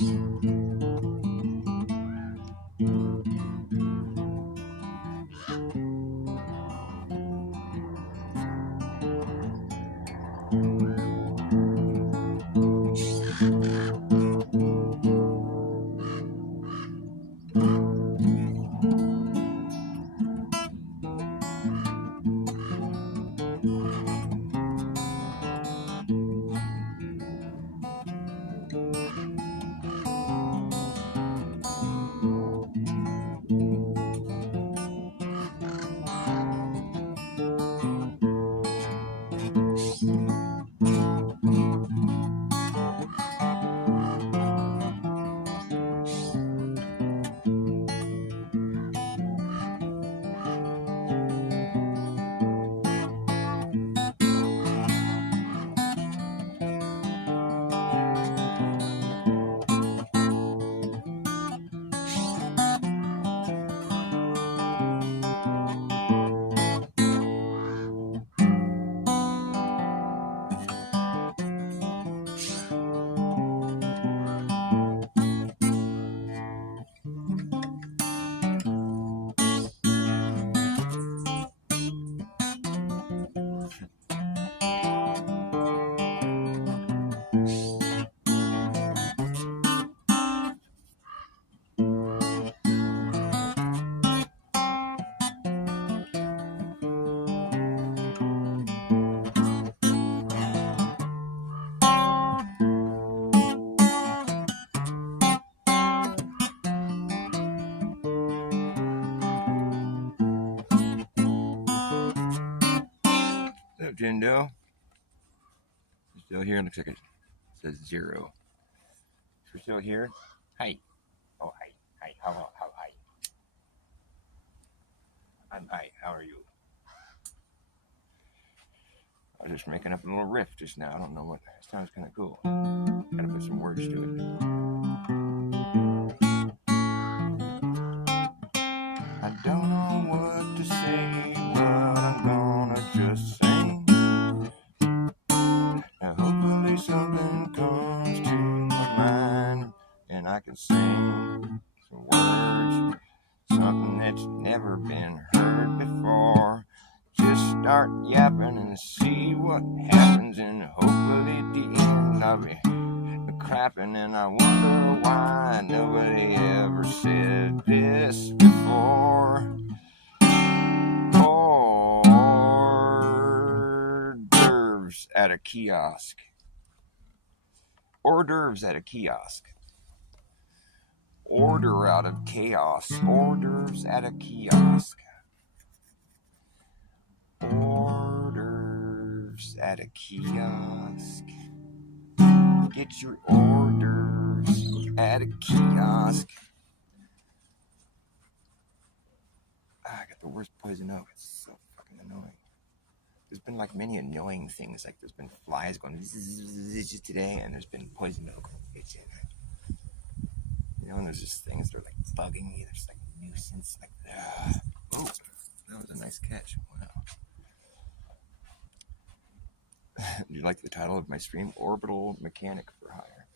What's up, Jindo? You still here? Looks like it says 0. You're still here? Hi. Oh, hi. Hi. How hi? I'm hi. How are you? I was just making up a little riff just now. I don't know what. It sounds kind of cool. Gotta put some words to it. I don't know what to say, but I'm gonna just sing. Now hopefully something comes to my mind, and I can sing some words, something that's never been heard before. Just start yapping and see what happens, and hopefully at the end I'll be clapping. And I wonder why nobody ever said this before. Hors d'oeuvres at a kiosk. Hors d'oeuvres at a kiosk. Order out of chaos. Hors d'oeuvres at a kiosk. Hors d'oeuvres at a kiosk. Get your hors d'oeuvres at a kiosk. I got the worst poison oak. It's so fucking annoying. There's been like many annoying things. Like there's been flies going today, and there's been poison oak. You know, and there's just things that are like bugging me. There's like nuisance. Like, oh, that was a nice catch. Wow. Do you like the title of my stream? Orbital Mechanic for Hire.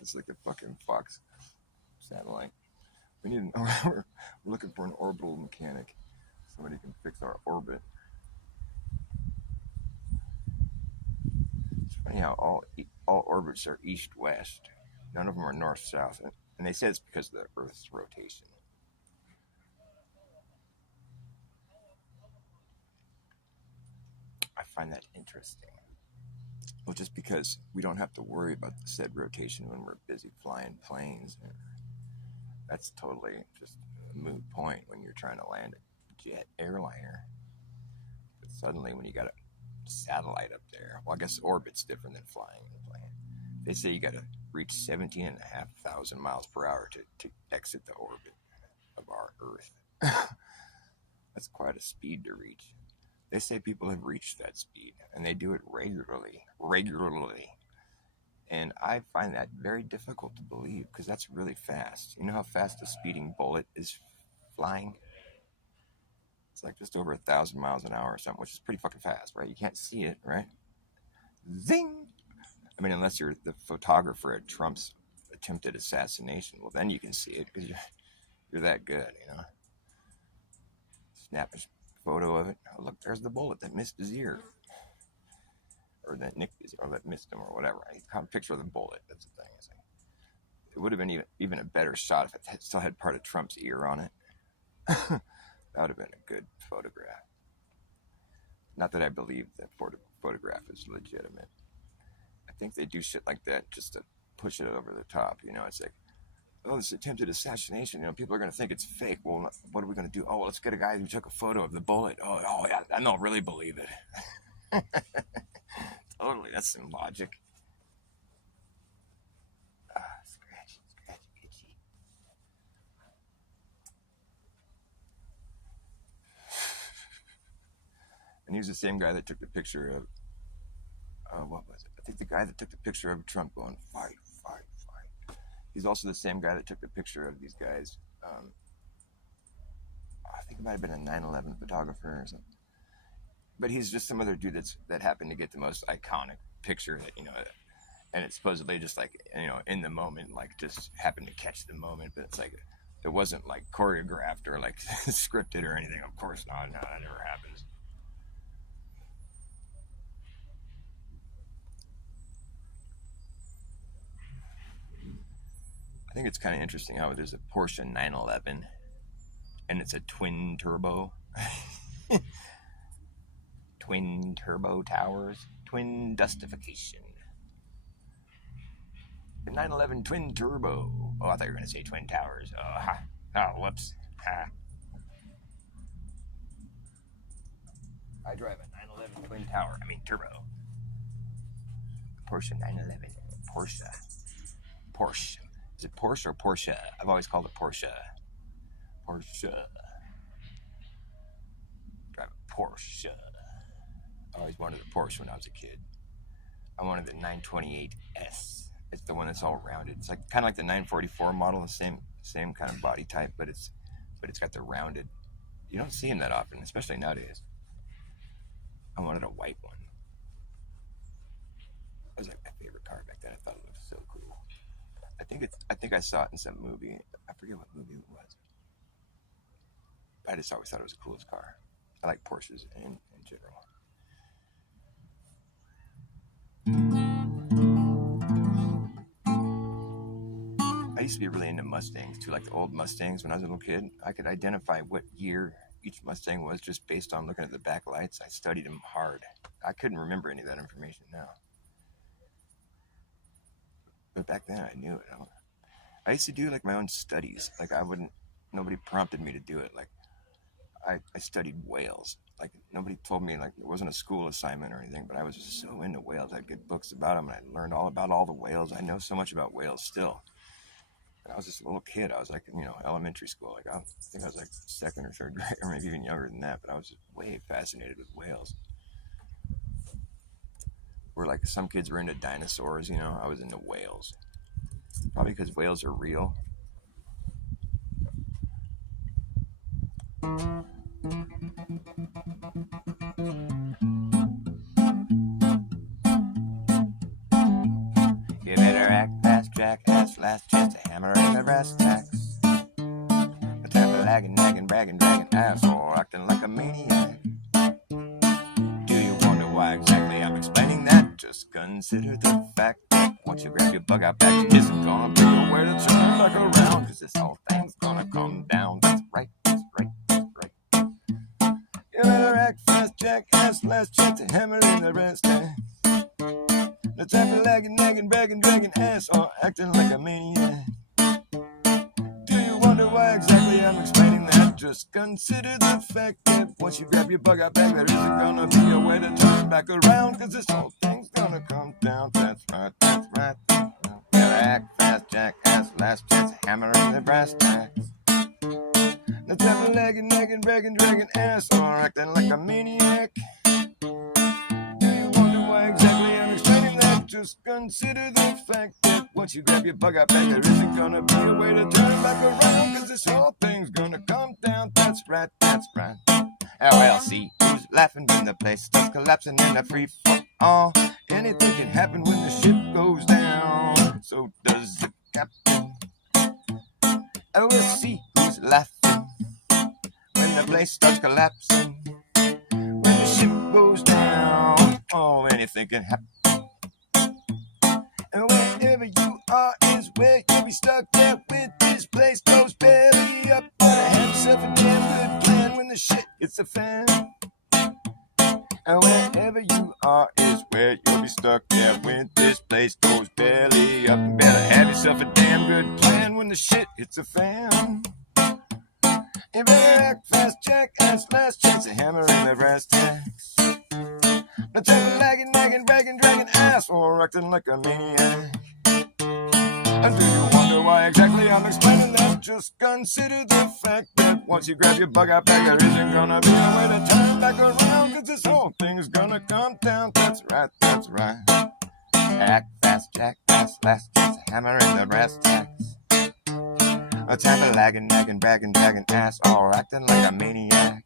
It's like a fucking Fox satellite. We need we're looking for an orbital mechanic. Somebody can fix our orbit. It's funny how all orbits are east-west. None of them are north-south. And they say it's because of the Earth's rotation. I find that interesting. Well, just because we don't have to worry about the said rotation when we're busy flying planes. That's totally just a moot point when you're trying to land a jet airliner. But suddenly when you got a satellite up there, well, I guess orbit's different than flying a plane. They say you got to reach 17,500 miles per hour to exit the orbit of our Earth. That's quite a speed to reach. They say people have reached that speed, and they do it regularly. And I find that very difficult to believe, because that's really fast. You know how fast a speeding bullet is flying? It's like just over 1,000 miles an hour or something, which is pretty fucking fast, right? You can't see it, right? Zing! I mean, unless you're the photographer at Trump's attempted assassination. Well, then you can see it because you're that good, you know. Snap a photo of it. Oh, look, there's the bullet that missed his ear. Or that nicked his ear, or that missed him, or whatever. I got a picture of the bullet. That's the thing. It would have been even a better shot if it still had part of Trump's ear on it. That would have been a good photograph. Not that I believe that photograph is legitimate. I think they do shit like that just to push it over the top. You know, it's like, oh, this attempted assassination. You know, people are going to think it's fake. Well, what are we going to do? Oh, well, let's get a guy who took a photo of the bullet. Oh yeah, I don't really believe it. Totally, that's some logic. Scratchy, itchy. And he was the same guy that took the picture of, what was it? I think the guy that took the picture of Trump going, fight, fight, fight. He's also the same guy that took the picture of these guys. I think it might have been a 9/11 photographer or something. But he's just some other dude that happened to get the most iconic picture that, you know, and it's supposedly just like, you know, in the moment, like just happened to catch the moment. But it's like, it wasn't like choreographed or like scripted or anything. Of course not. No, that never happens. I think it's kind of interesting how there's a Porsche 911 and it's a twin turbo. Twin turbo towers, twin dustification. The 911 twin turbo. Oh, I thought you were going to say twin towers. Oh, whoops. I drive a 911 twin tower. I mean turbo. Porsche 911. Porsche. Is it Porsche or Porsche? I've always called it Porsche. Porsche. Drive a Porsche. I always wanted a Porsche when I was a kid. I wanted the 928S. It's the one that's all rounded. It's like kind of like the 944 model, the same kind of body type, but it's got the rounded. You don't see them that often, especially nowadays. I wanted a white one. It was like my favorite car back then. I thought it looked so cool. I think I saw it in some movie. I forget what movie it was. I just always thought it was the coolest car. I like Porsches in general. I used to be really into Mustangs too, like the old Mustangs when I was a little kid. I could identify what year each Mustang was just based on looking at the back lights. I studied them hard. I couldn't remember any of that information now. But back then I knew it. I used to do like my own studies. Like nobody prompted me to do it. Like I studied whales. Like nobody told me, like it wasn't a school assignment or anything, but I was just so into whales. I'd get books about them and I learned all about all the whales. I know so much about whales still. And I was just a little kid. I was like, you know, elementary school. Like I think I was like second or third grade or maybe even younger than that, but I was just way fascinated with whales. Where like some kids were into dinosaurs, you know, I was into whales. Probably because whales are real. You better act fast, jackass, last chance to hammer in the brass tacks. The type of lagging, nagging, bragging, dragging asshole, acting like a maniac. Do you wonder why exactly I'm explaining that? Just consider the fact that once you grab your bug out back, it isn't gonna be nowhere to turn back around, cause this whole thing's gonna come down. That's right, that's right, that's right. You better act fast, jackass, last chance to hammer in the brass tacks. The type of lagging, nagging, bragging, dragging asshole, acting like a maniac. Do you wonder why exactly I'm explaining that? Just consider the fact that once you grab your bug out bag, there isn't gonna be a way to turn back around, cause this whole thing's gonna come down. That's right, that's right. Better act fast, jackass, last chance to hammer in the brass tacks. The type of lagging, nagging, bragging, dragging asshole, acting like a maniac. Do you wonder why exactly I'm explaining that? Just consider the fact that once you grab your bug out bag, there isn't gonna be a way to turn back around, cause this whole thing's gonna come down. That's right, that's right. LLC, who's laughing when the place starts collapsing in a free fall? Anything can happen when the ship goes down. So does the captain. And we'll see who's laughing when the place starts collapsing. When the ship goes down, oh, anything can happen. And wherever you are is where you'll be stuck. Yeah, when this place goes belly up, better have yourself a damn good plan when the shit hits the fan. And wherever you are is where you'll be stuck. Yeah, when this place goes belly up, better have yourself a damn good plan when the shit hits the fan. You better act fast, jackass, last chance of hammering that brass tacks. No time for lagging, nagging, bragging, dragging ass, or acting like a maniac. And do you wonder why exactly I'm explaining that? Just consider the fact that once you grab your bug out bag, there isn't gonna be a way to turn back around, cause this whole thing's gonna come down. That's right, that's right. Act fast, jackass, last chance of hammering the brass tacks. No time for lagging, nagging, bragging, dragging ass, or acting like a maniac.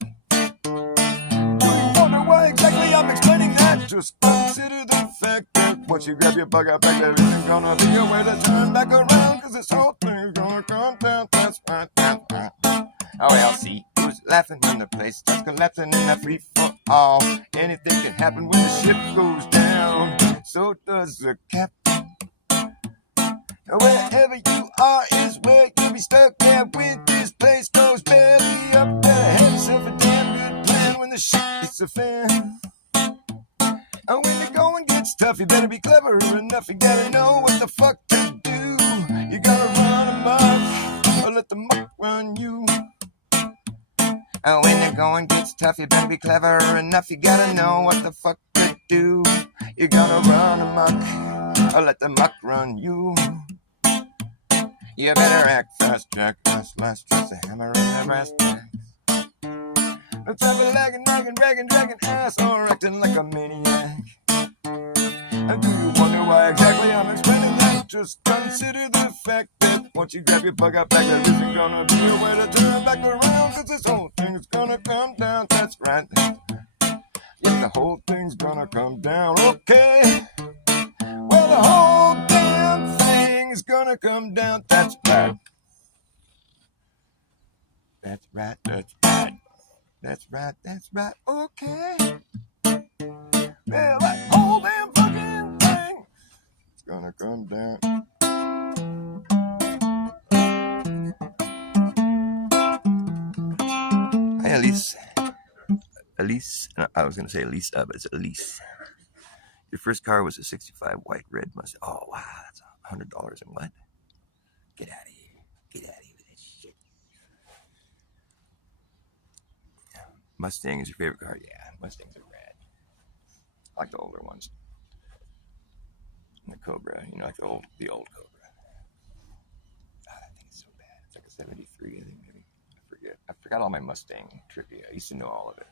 Why exactly I'm explaining that? Just consider the fact that once you grab your bug out back, there isn't gonna be a way to turn back around, cause this whole thing's gonna come down. That's right, that's right. Oh, well, see who's laughing when the place starts collapsing in that free for all. Anything can happen when the ship goes down. So does the captain. Wherever you are is where you'll be stuck. Yeah, when this place goes belly up, better have yourself a damn good plan when the shit hits the fan. And when the going gets tough, you better be clever enough. You gotta know what the fuck to do. You gotta run amok, or let the muck run you. And when the going gets tough, you better be clever enough. You gotta know what the fuck to do. You gotta run amok, or let the muck run you. You better act fast, jackass, last chance to hammer in the brass tacks. No time for lagging, nagging, bragging, dragging ass, or acting like a maniac. And do you wonder why exactly I'm explaining that? Just consider the fact that once you grab your bug out back, there isn't gonna be a way to turn back around, cause this whole thing's gonna come down. That's right. Yeah, the whole thing's gonna come down. Okay. Well, the whole damn thing is gonna come down. That's right. That's right, that's right. That's right, that's right, okay. Well, that whole damn fucking thing is gonna come down. Hi, Elise. Elise, I was gonna say Elisa, but it's Elise. Your first car was a 65 white red Mustang. Oh, wow, that's $100 and what? Get out of here. Get out of here with that shit. Mustang is your favorite car? Yeah, Mustangs are rad. I like the older ones. And the Cobra, you know, like the old Cobra. God, that thing is so bad. It's like a 73, I think, maybe. I forgot all my Mustang trivia. I used to know all of it.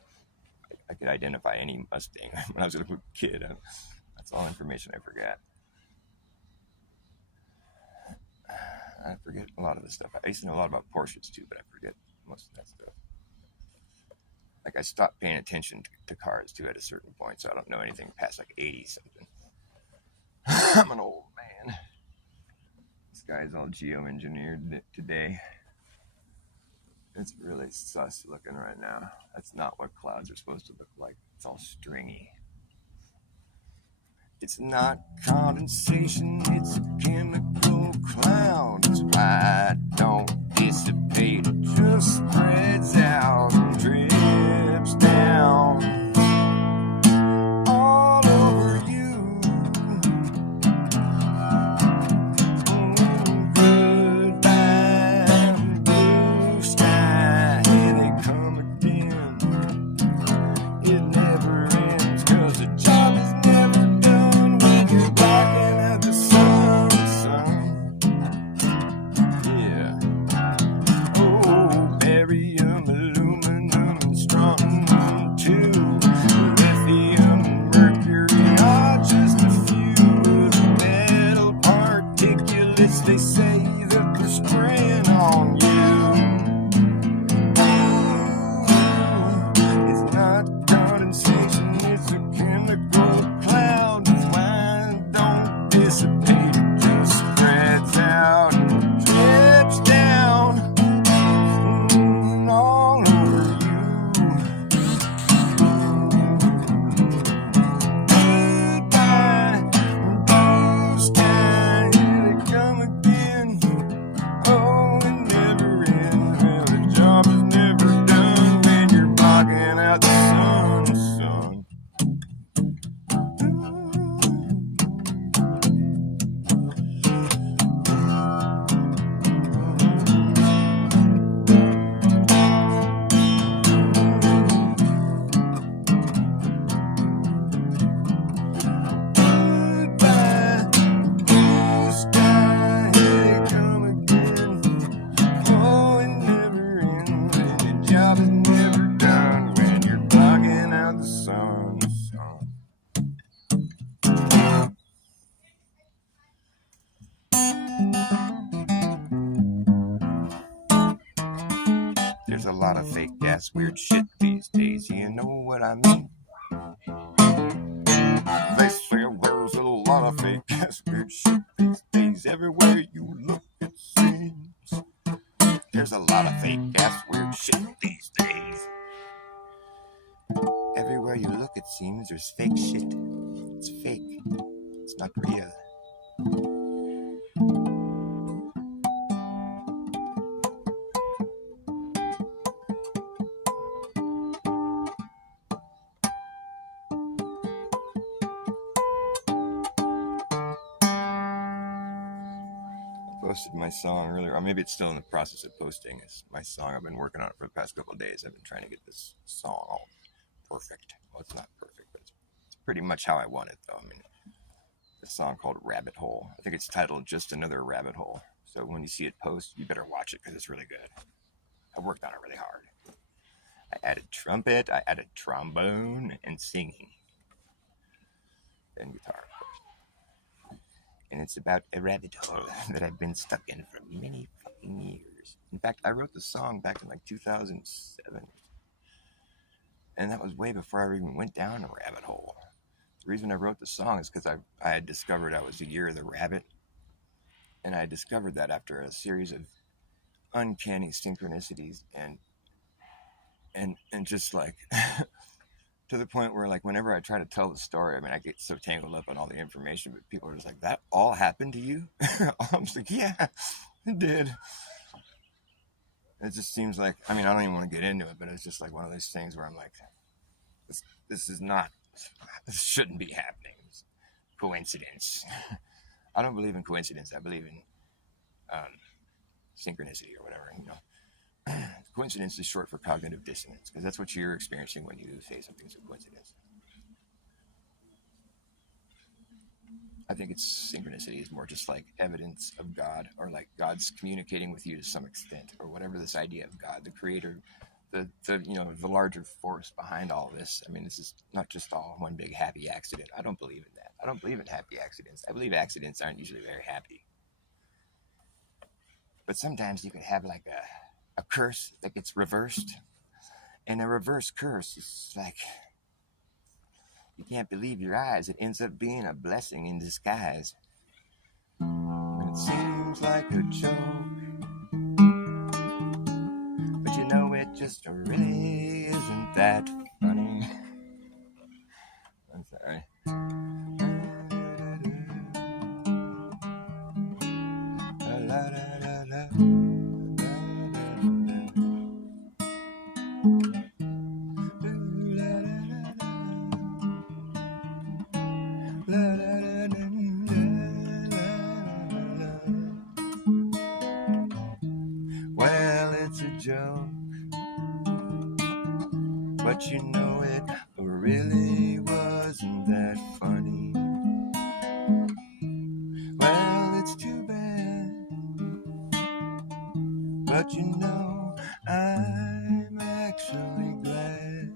I could identify any Mustang when I was a little kid. That's all information I forgot. I forget a lot of the stuff. I used to know a lot about Porsches too, but I forget most of that stuff. Like I stopped paying attention to cars too at a certain point, so I don't know anything past like 80 something. I'm an old man. This guy's all geoengineered today. It's really sus looking right now. That's not what clouds are supposed to look like. It's all stringy. It's not condensation, it's a chemical cloud. That's why it don't dissipate, it just spreads out and drips down all over you. Goodbye, blue sky, here they come again. It never ends, cause the job is never done when you're barking at the sun. Yeah. Oh, barium, aluminum, and strontium too. Lithium and mercury are just a few of the metal particulates they say that they're spraying on you. It's not condensation, it's a chemical cloud. That's why it don't dissipate, it just spreads out lot of fake ass weird shit these days. You know what I mean? They say there's a lot of fake ass weird shit these days. Everywhere you look, it seems there's a lot of fake ass weird shit these days. Everywhere you look, it seems there's fake shit. It's fake. It's not real. Posted my song earlier, or maybe it's still in the process of posting. It's my song. I've been working on it for the past couple of days. I've been trying to get this song all perfect. Well, it's not perfect, but it's pretty much how I want it, though. I mean, a song called Rabbit Hole. I think it's titled Just Another Rabbit Hole. So when you see it post, you better watch it because it's really good. I worked on it really hard. I added trumpet, I added trombone, and singing. And guitar, of course. And it's about a rabbit hole that I've been stuck in for many fucking years. In fact, I wrote the song back in like 2007. And that was way before I even went down a rabbit hole. The reason I wrote the song is because I had discovered I was the year of the rabbit. And I discovered that after a series of uncanny synchronicities and just like to the point where like whenever I try to tell the story, I mean, I get so tangled up in all the information, but people are just like, that all happened to you? I'm just like, yeah, it did. It just seems like, I mean, I don't even want to get into it, but it's just like one of those things where I'm like, this shouldn't be happening. It's coincidence. I don't believe in coincidence. I believe in synchronicity or whatever, you know. Coincidence is short for cognitive dissonance, because that's what you're experiencing when you say something's a coincidence. I think it's synchronicity is more just like evidence of God, or like God's communicating with you to some extent, or whatever this idea of God, the creator, the larger force behind all this. I mean, this is not just all one big happy accident. I don't believe in that. I don't believe in happy accidents. I believe accidents aren't usually very happy. But sometimes you could have like a curse that gets reversed. And a reverse curse is like, you can't believe your eyes. It ends up being a blessing in disguise. And it seems like a joke, but you know it just really isn't that funny. I'm sorry. Well, it's a joke, but you know it really wasn't that funny. Well, it's too bad, but you know I'm actually glad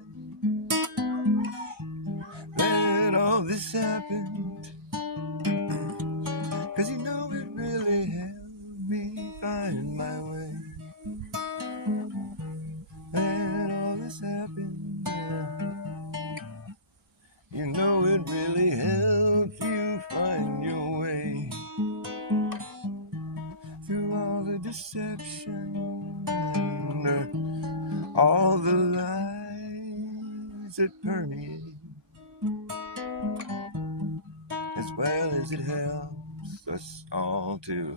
that all this happened, 'cause you know it really helped me find my way. That all this happened, you know it really helped you find your way through all the deception and all the lies that permeate, as well as it helps us all to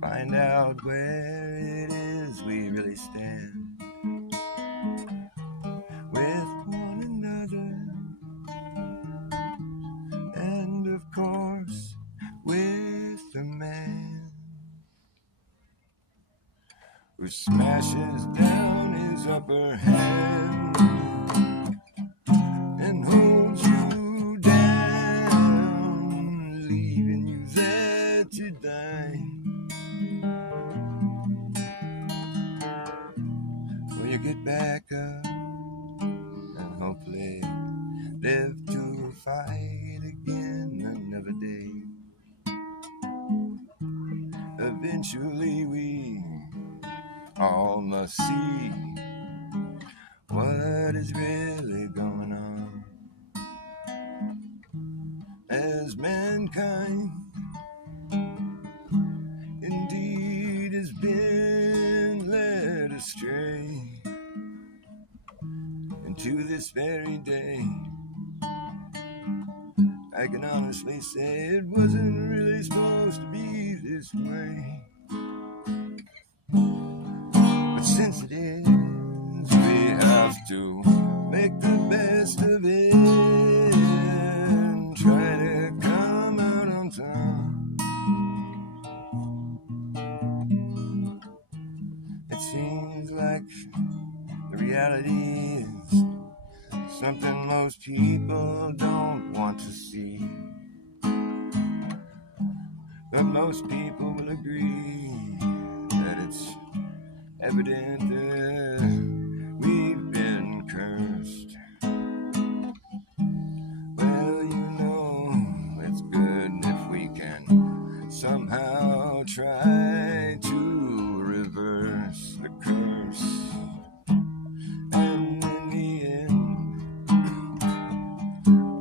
find out where it is we really stand with one another, and of course with the man who smashes down his upper hand and holds you down, leaving you there to die. Well, you get back up and hopefully live to fight again another day. Eventually we all must see what is really going on. As mankind indeed has been led astray, and to this very day I can honestly say it wasn't really supposed to be this way. But since it is, we have to make the best of it and try to come out on top. It seems like the reality is something most people don't want to see. But most people will agree that it's evident that we've been cursed. Well, you know, it's good if we can somehow try to reverse the curse. And in the end,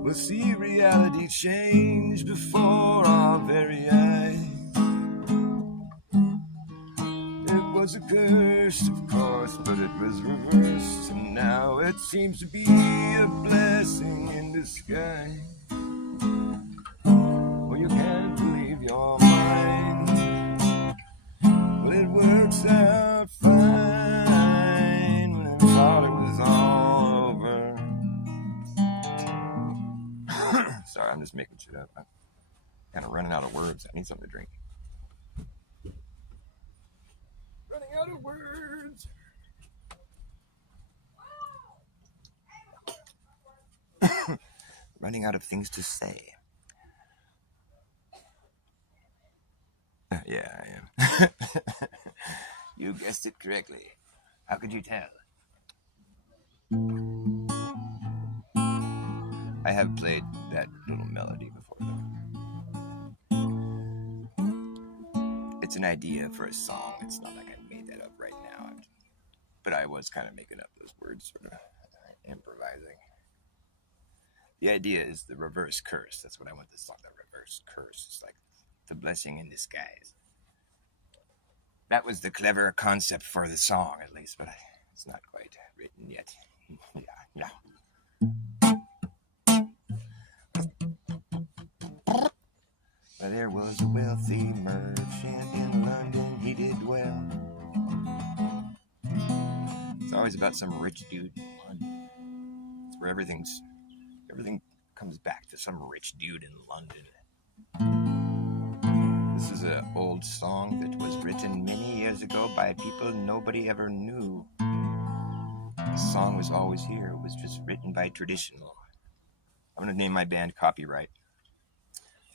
we'll see reality change before our very eyes. It was a curse, of course, but it was reversed, and now it seems to be a blessing in disguise. Well, you can't believe your mind. Well, it works out fine when I thought it was all over. Sorry, I'm just making shit up. I'm kind of running out of words. I need something to drink. Running out of words. Running out of things to say. Yeah, I am. You guessed it correctly. How could you tell? I have played that little melody before, though. It's an idea for a song. It's not like I made that up right now. But I was kind of making up those words, sort of improvising. The idea is the reverse curse. That's what I want this song, the reverse curse. It's like the blessing in disguise. That was the clever concept for the song, at least, but it's not quite written yet. Yeah. But there was a wealthy merchant in London, he did well. It's always about some rich dude in London. It's where everything comes back to some rich dude in London. This is an old song that was written many years ago by people nobody ever knew. The song was always here. It was just written by traditional. I'm going to name my band Copyright.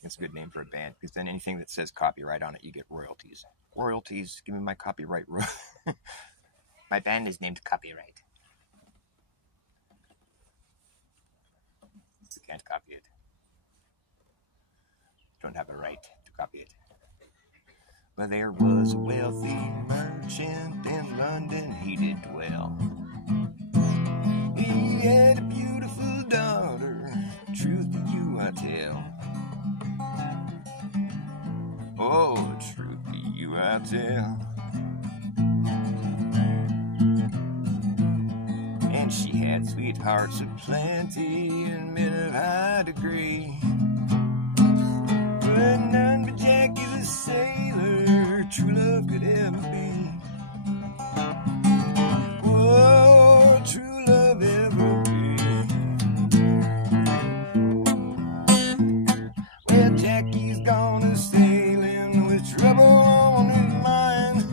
It's a good name for a band, because then anything that says copyright on it, you get royalties. Royalties, give me my copyright. My band is named Copyright. You can't copy it. You don't have a right to copy it. Well, there was a wealthy merchant in London, he did dwell. He had a beautiful daughter, truth to you I tell. Oh, truth to you I tell. And she had sweethearts aplenty and men of high degree. But none but Jackie the sailor true love could ever be. Oh, true love ever be. Well, Jackie's gone a sailing with trouble on his mind.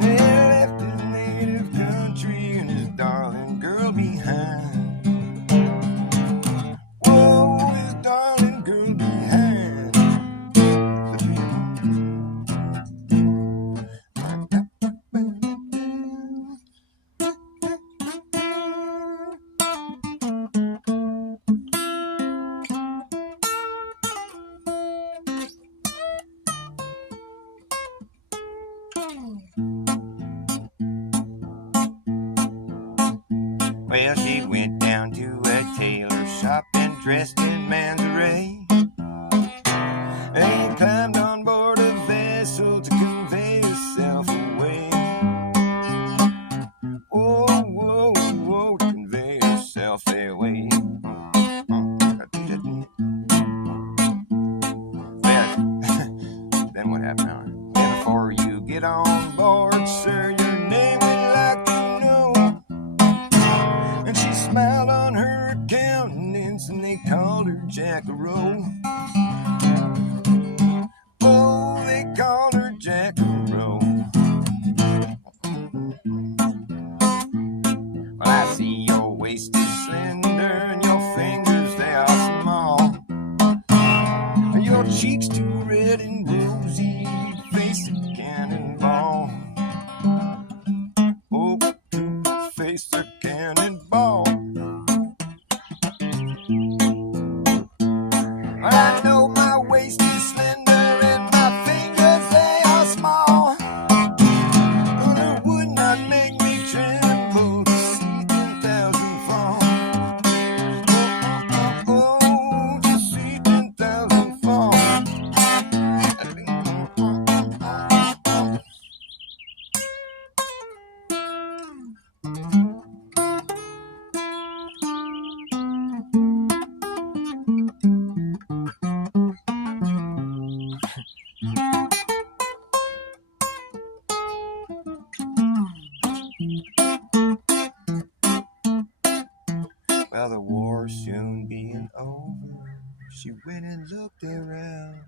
They left his native country and his darling girl behind. Whoa, his darling girl behind. Well, she went down to a tailor shop and dressed in man's array, and climbed on board a vessel to convey herself away. Whoa, whoa, whoa, to convey herself away. Then what happened? Well, before you get on board, sir, your name we'd like to know. And she smiled on her countenance, and they called her Jackaroo. Oh, they called her Jackaroo. Well, I see your waist is slender and your fingers, they are small. Your cheeks too red and rosy, your face a cannonball. Oh, your face a cannonball. Well, I know my waist is slender and my fingers, they are small, but it would not make me tremble to see 10,000 fall. Oh, to see 10,000 fall. Well, the war soon being over, she went and looked around,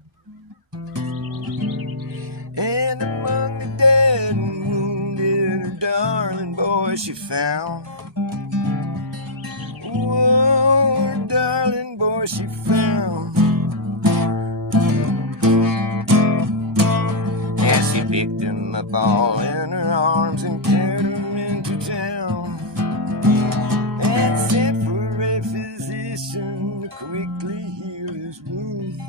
and among the dead and wounded, her darling boy she found. Whoa, her darling boy she found. Yeah, she picked him up all in her arms and carried him into town, and sent for a physician to quickly heal his wounds.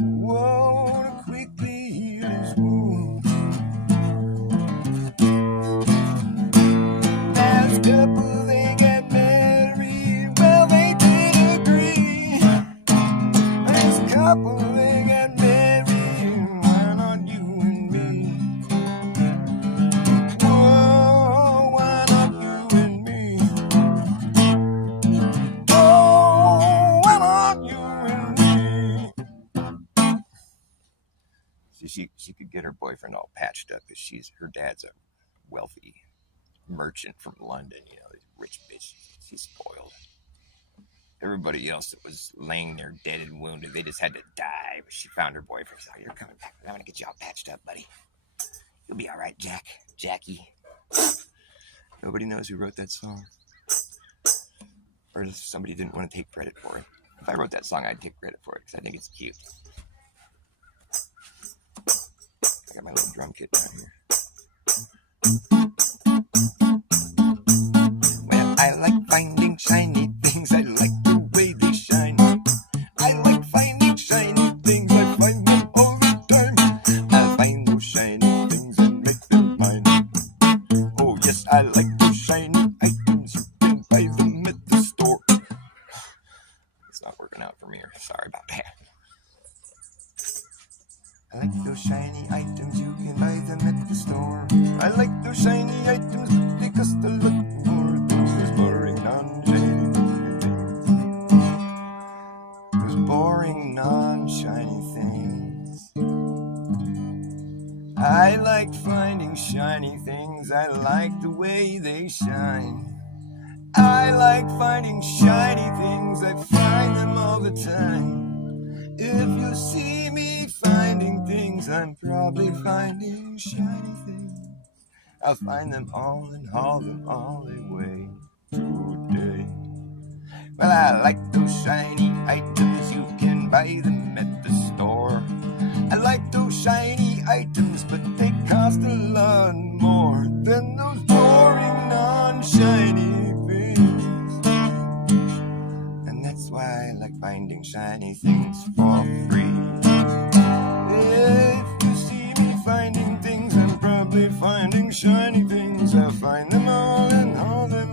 Whoa, to quickly heal his wounds. Last couple they got married, well they did agree. Last couple they got married, why not you and me? Whoa, why not you and me? Oh, why not you and me? She could get her boyfriend all patched up because her dad's a wealthy merchant from London, you know, rich bitch. She's spoiled. Everybody else that was laying there dead and wounded, they just had to die. But she found her boyfriend. She's like, you're coming back. I'm gonna get you all patched up, buddy. You'll be all right, Jackie. Nobody knows who wrote that song, or if somebody didn't want to take credit for it. If I wrote that song, I'd take credit for it because I think it's cute. I got my little drum kit down here. Well, I like finding shiny things. I like the way they shine. I like finding shiny things. I find them all the time. I find those shiny things and make them mine. Oh yes, I like those shiny items. You can buy them at the store. It's not working out for me. Sorry about that. I like those shiny items, you can buy them at the store. I like those shiny items, but they cost a lot more. Those boring, non-shiny things. Those boring, non-shiny things. I like finding shiny things, I like the way they shine. I like finding shiny things, I find them all the time. If you see me finding things, I'm probably finding shiny things. I'll find them all and haul them all away today. Well, I like those shiny items, you can buy them at the store. I like those shiny items, but they cost a lot more than those boring, non-shiny things. And that's why I like finding shiny things for free. If you see me finding things, I'm probably finding shiny things. I'll find them all and haul them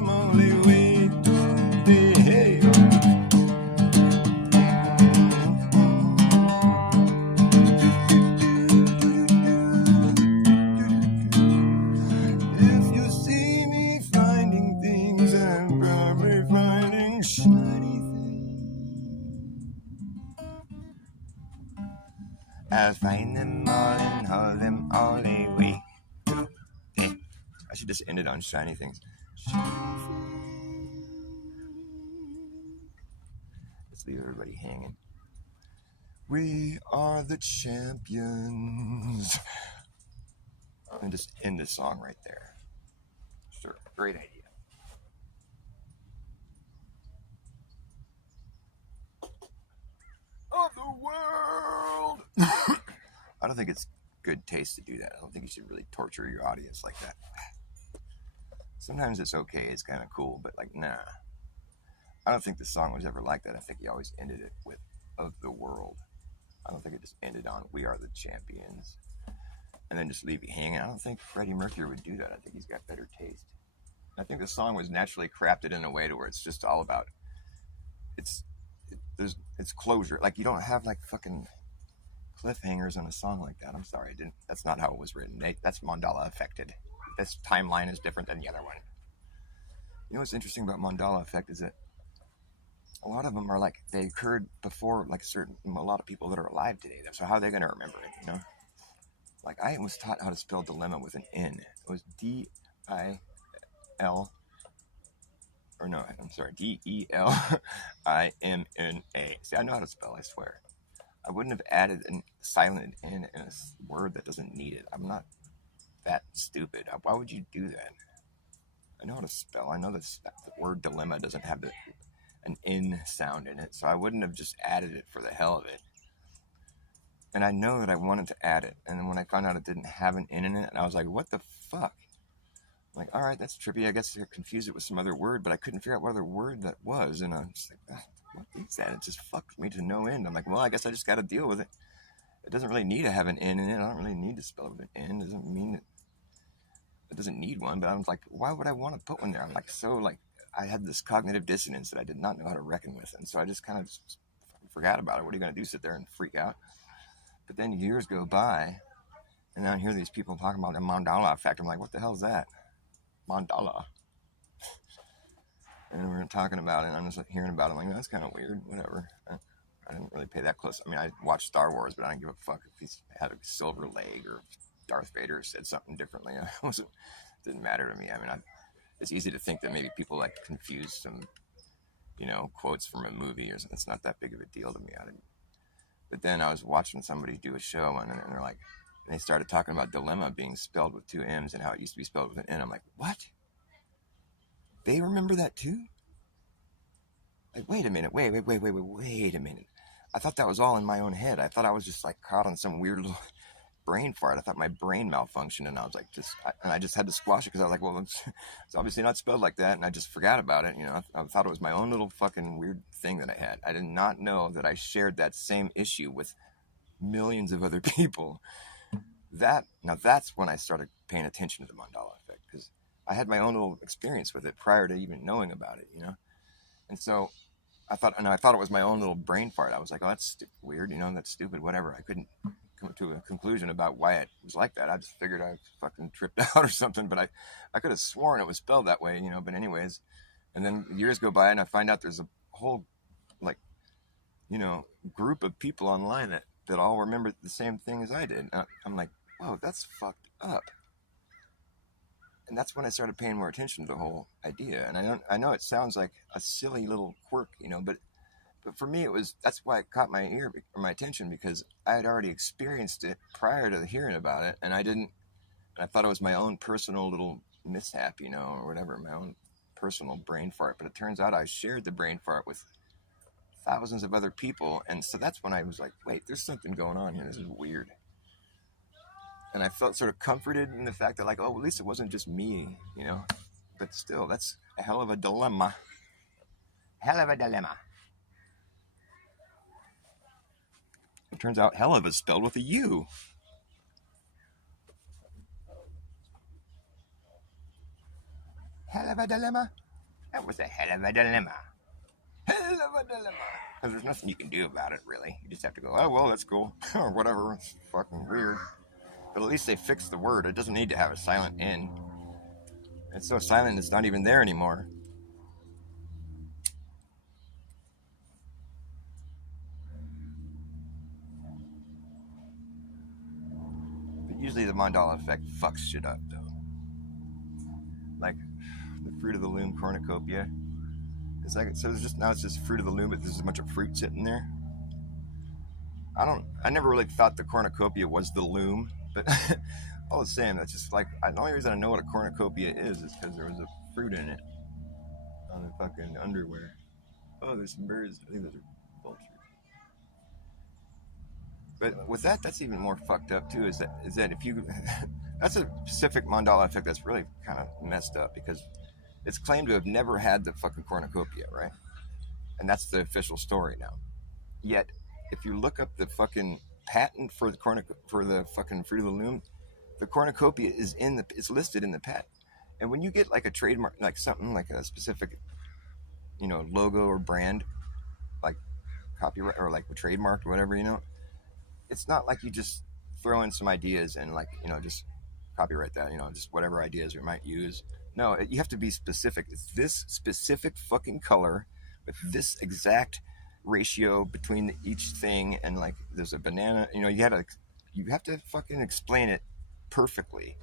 all and haul them all away. Hey, I should just end it on shiny things. Let's leave everybody hanging. We are the champions. And just end the song right there. Sure, great idea. Of the world. I don't think it's good taste to do that. I don't think you should really torture your audience like that. Sometimes it's okay, it's kind of cool, but like, nah. I don't think the song was ever like that. I think he always ended it with "of the world." I don't think it just ended on "we are the champions" and then just leave you hanging. I don't think Freddie Mercury would do that. I think he's got better taste. I think the song was naturally crafted in a way to where it's just all about it's closure. Like you don't have like fucking cliffhangers on a song like that. I'm sorry, I didn't. That's not how it was written. That's mandala affected. This timeline is different than the other one. You know what's interesting about mandala effect is that a lot of them are like they occurred before like a lot of people that are alive today. So how are they going to remember it? You know, like I was taught how to spell dilemma with an N. It was DIL, or no, I'm sorry, DELIMNA. See, I know how to spell. I swear. I wouldn't have added a silent N in a word that doesn't need it. I'm not that stupid. Why would you do that? I know how to spell. I know that the word dilemma doesn't have an N sound in it, so I wouldn't have just added it for the hell of it. And I know that I wanted to add it, and then when I found out it didn't have an N in it, and I was like, what the fuck? I'm like, all right, that's trippy. I guess I confused it with some other word, but I couldn't figure out what other word that was, and I'm just like, what is that? It just fucked me to no end. I'm like, well, I guess I just got to deal with it. It doesn't really need to have an N in it. I don't really need to spell it with an N. It doesn't mean it doesn't need one, but I was like, why would I want to put one there? I'm like, so like, I had this cognitive dissonance that I did not know how to reckon with, and so I just kind of just forgot about it. What are you going to do, sit there and freak out? But then years go by, and I hear these people talking about the mandala effect. I'm like, what the hell is that? Mandala. And we're talking about it, and I'm just like, hearing about it. I'm like, that's kind of weird, whatever. I didn't really pay that close. I mean, I watched Star Wars, but I didn't give a fuck if he had a silver leg or Darth Vader said something differently. It didn't matter to me. I mean, it's easy to think that maybe people like confuse some, quotes from a movie or something. It's not that big of a deal to me. But then I was watching somebody do a show, and they're like, and they started talking about dilemma being spelled with two M's and how it used to be spelled with an N. I'm like, what? They remember that too? Like, wait a minute, wait a minute. I thought that was all in my own head. I thought I was just like caught on some weird little brain fart. I thought my brain malfunctioned, and I was like, I just had to squash it because I was like, well, it's obviously not spelled like that, and I just forgot about it. I thought it was my own little fucking weird thing that I had. I did not know that I shared that same issue with millions of other people. That's when I started paying attention to the mandala effect, because I had my own little experience with it prior to even knowing about it, and so I thought it was my own little brain fart. I was like, oh, that's weird, that's stupid, whatever. I couldn't come to a conclusion about why it was like that. I just figured I fucking tripped out or something, but I could have sworn it was spelled that way, but anyways. And then years go by, and I find out there's a whole, like, group of people online that all remember the same thing as I did. I'm like, whoa, that's fucked up. And that's when I started paying more attention to the whole idea. And I know it sounds like a silly little quirk, but for me that's why it caught my ear or my attention, because I had already experienced it prior to hearing about it, and I thought it was my own personal little mishap, or whatever, my own personal brain fart. But it turns out I shared the brain fart with thousands of other people, and so that's when I was like, wait, there's something going on here. This is weird. And I felt sort of comforted in the fact that, like, oh, at least it wasn't just me, But still, that's a hell of a dilemma. Hell of a dilemma. It turns out hell of is spelled with a U. Hell of a dilemma? That was a hell of a dilemma. Hell of a dilemma. Because there's nothing you can do about it, really. You just have to go, oh, well, that's cool. Or whatever. It's fucking weird. But at least they fixed the word. It doesn't need to have a silent N. It's so silent it's not even there anymore. Usually the Mandela effect fucks shit up though. Like the fruit of the loom cornucopia. It's like so. It's just now it's just fruit of the loom, but there's a bunch of fruit sitting there. I never really thought the cornucopia was the loom, but all the same, that's just like the only reason I know what a cornucopia is because there was a fruit in it on the fucking underwear. Oh, there's some birds. I think those are vultures. But with that, that's even more fucked up too. Is that if you that's a specific Mandela effect that's really kind of messed up because it's claimed to have never had the fucking cornucopia, right? And that's the official story now. Yet, if you look up the fucking patent for the fucking fruit of the loom, the cornucopia is listed in the patent. And when you get like a trademark, like something like a specific, logo or brand, like copyright or like trademark or whatever, it's not like you just throw in some ideas and like just copyright that, just whatever ideas you might use. No, you have to be specific. It's this specific fucking color with this exact ratio between each thing, and like there's a banana. You have to fucking explain it perfectly.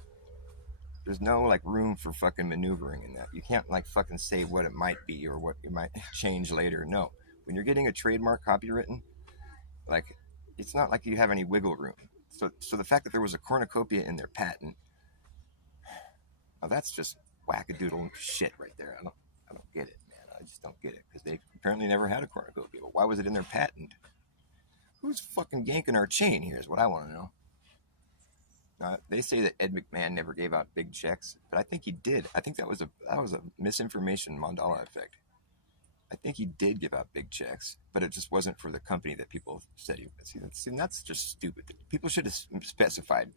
There's no like room for fucking maneuvering in that. You can't like fucking say what it might be or what you might change later. No, when you're getting a trademark copywritten, like it's not like you have any wiggle room. So the fact that there was a cornucopia in their patent, now that's just wackadoodle shit right there. I don't get it, man. I just don't get it because they apparently never had a cornucopia. But why was it in their patent? Who's fucking yanking our chain here? Is what I want to know. They say that Ed McMahon never gave out big checks, but I think he did. I think that was a misinformation Mandela effect. I think he did give out big checks, but it just wasn't for the company that people said he would. See, that's just stupid. People should have specified,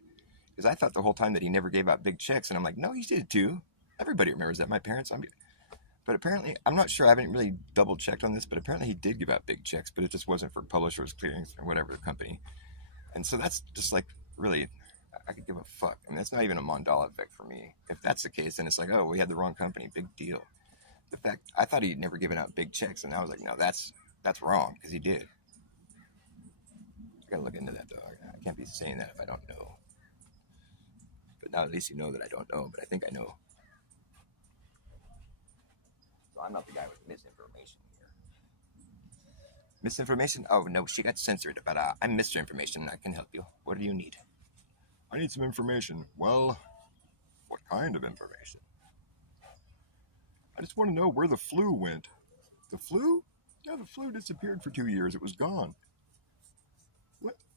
because I thought the whole time that he never gave out big checks, and I'm like, no, he did too. Everybody remembers that. My parents. But apparently, I'm not sure. I haven't really double checked on this, but apparently he did give out big checks, but it just wasn't for publishers, clearings, or whatever the company. And so that's just like really, I could give a fuck. I mean, that's not even a Mandela effect for me. If that's the case, then it's like, oh, we had the wrong company. Big deal. The fact I thought he'd never given out big checks, and I was like, no, that's wrong because he did. I gotta look into that though. I can't be saying that if I don't know. But now at least you know that I don't know. But I think I know. So I'm not the guy with misinformation here. Misinformation? Oh no, she got censored. But I'm Mr. Information. I can help you. What do you need? I need some information. Well, what kind of information? I just want to know where the flu went. The flu? Yeah, the flu disappeared for 2 years. It was gone.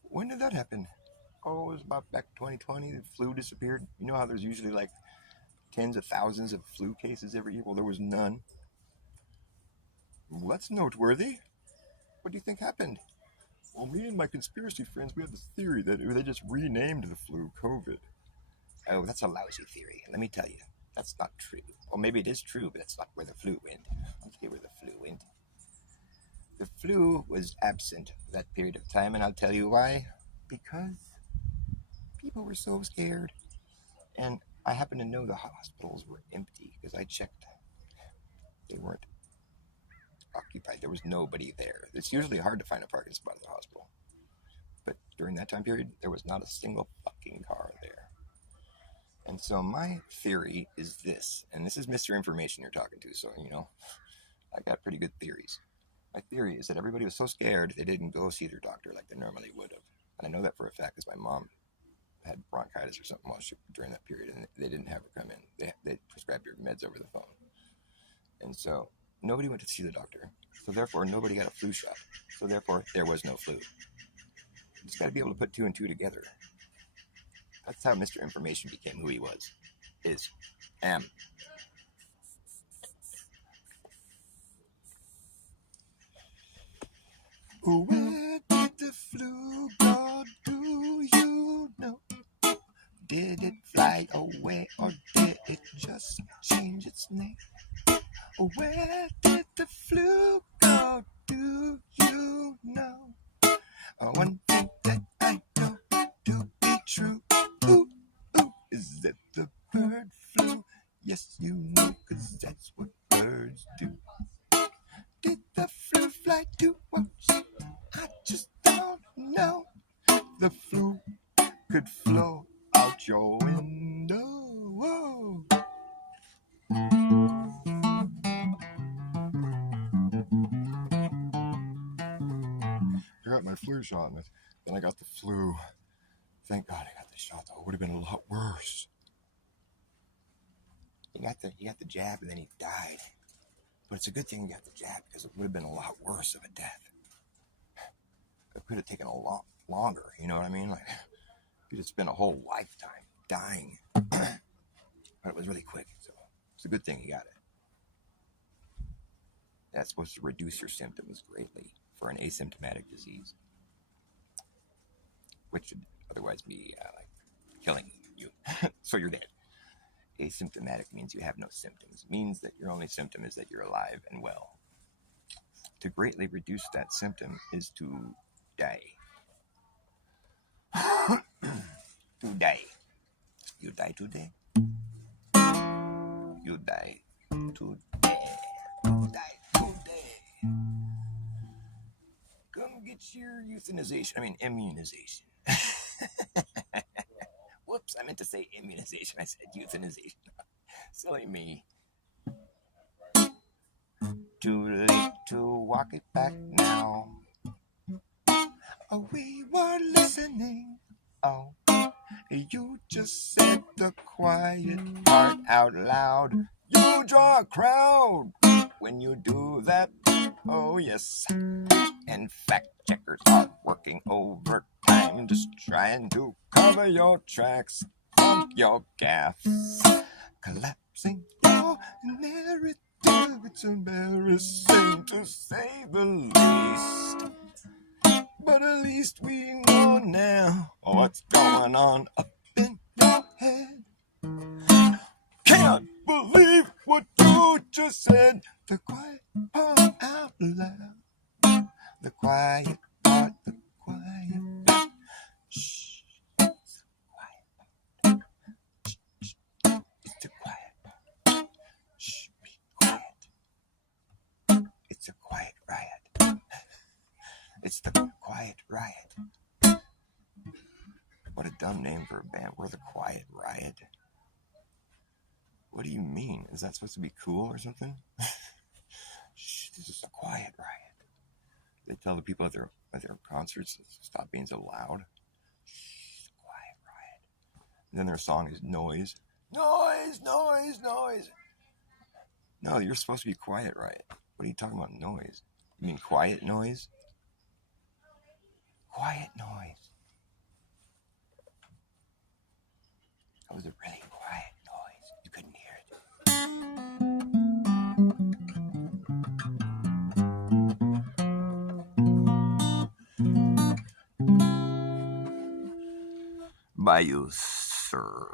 When did that happen? Oh, it was about back 2020. The flu disappeared. You know how there's usually like tens of thousands of flu cases every year? Well, there was none. Well, that's noteworthy. What do you think happened? Well, me and my conspiracy friends, we had this theory that they just renamed the flu COVID. Oh, that's a lousy theory. Let me tell you, that's not true. Or maybe it is true, but that's not where the flu went. I'll tell you where the flu went. The flu was absent for that period of time, and I'll tell you why. Because people were so scared. And I happen to know the hospitals were empty because I checked. They weren't occupied. There was nobody there. It's usually hard to find a parking spot at the hospital. But during that time period, there was not a single fucking car there. And so my theory is this, and this is Mr. Information you're talking to, so, I got pretty good theories. My theory is that everybody was so scared they didn't go see their doctor like they normally would have. And I know that for a fact because my mom had bronchitis or something during that period, and they didn't have her come in. They prescribed her meds over the phone. And so nobody went to see the doctor. So therefore, nobody got a flu shot. So therefore, there was no flu. You just got to be able to put two and two together. That's how Mr. Information became who he was. Am. Where did the flu go? Do you know? Did it fly away or did it just change its name? Where did the flu go? Do you know? One thing that I know to be true, is that the bird flu. Yes, you know, 'cause that's what birds do. Did the flu fly to us? I just don't know. The flu could flow out your window. Whoa. I got my flu shot, and then I got the flu. Thank God I got the shot, though. It would have been a lot worse. He got the jab, and then he died. But it's a good thing he got the jab, because it would have been a lot worse of a death. It could have taken a lot longer, you know what I mean? Like, you could spend a whole lifetime dying. But it was really quick, so it's a good thing he got it. That's supposed to reduce your symptoms greatly for an asymptomatic disease, which should otherwise be like killing you. So you're dead. Asymptomatic means you have no symptoms. It means that your only symptom is that you're alive and well. To greatly reduce that symptom is to die. To die. You die today. You die today. You die today. Come get your immunization. Whoops, I meant to say immunization. I said euthanization. Silly me. Too late to walk it back now. Oh, we were listening. Oh, you just said the quiet part out loud. You draw a crowd when you do that. Oh, yes. And fact checkers are working overtime, just trying to cover your tracks, bump your gaffes, collapsing your narrative. It's embarrassing to say the least. But at least we know now what's going on up in your head. Can't believe what you just said. The quiet part out loud. The quiet part, the quiet part. Shh. It's the quiet part. Shh, shh. It's the quiet part. Shh, be quiet. It's a quiet riot. It's the Quiet Riot. What a dumb name for a band. We're the Quiet Riot. What do you mean? Is that supposed to be cool or something? Shh, this is a quiet riot. They tell the people at their concerts to stop being so loud. Shh, it's a quiet riot. And then their song is Noise. Noise, noise, noise. No, you're supposed to be Quiet Riot. What are you talking about, noise? You mean quiet noise? Quiet noise. That was a really quiet noise. You couldn't hear it. By you, sir.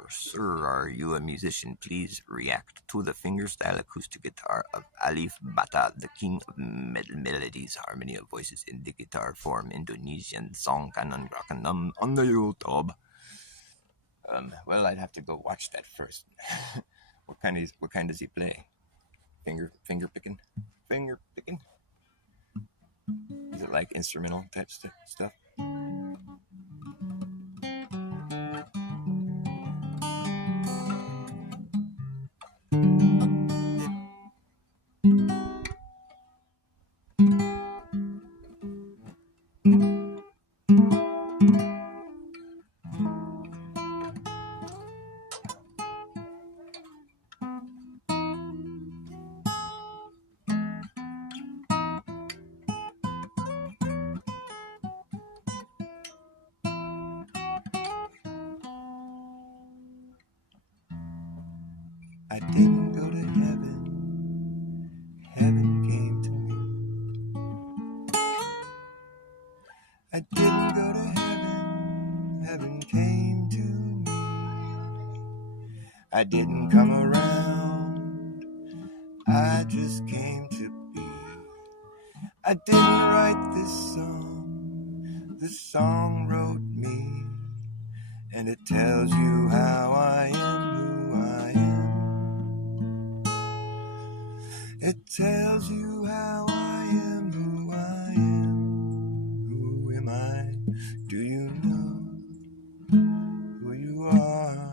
Sir, are you a musician? Please react to the fingerstyle acoustic guitar of Alif Bata, the king of melodies, harmony of voices in the guitar form, Indonesian song canon rakanam on the YouTube. Well, I'd have to go watch that first. What kind does he play? Finger picking? Finger picking? Is it like instrumental type stuff? I didn't go to heaven, heaven came to me. I didn't go to heaven, heaven came to me. I didn't come around, I just came to be. I didn't write this song wrote me, and it tells you how I am, who I am. It tells you how I am, who I am. Who am I? Do you know who you are?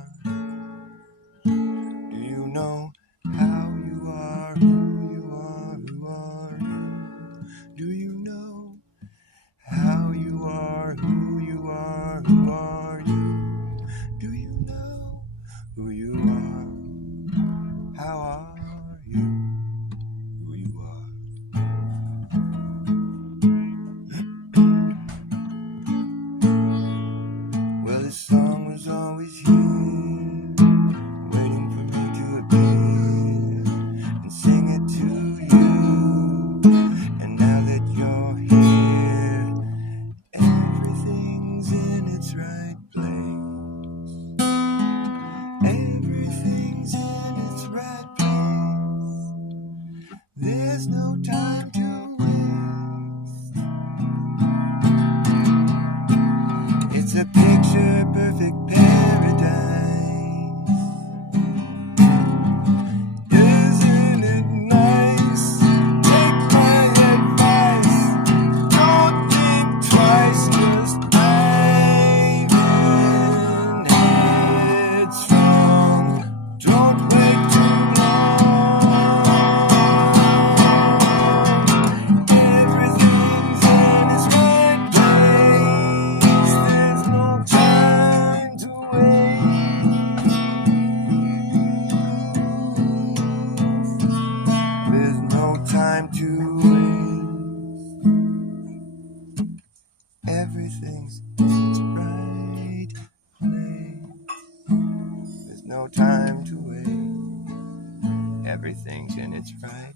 everything's in its right.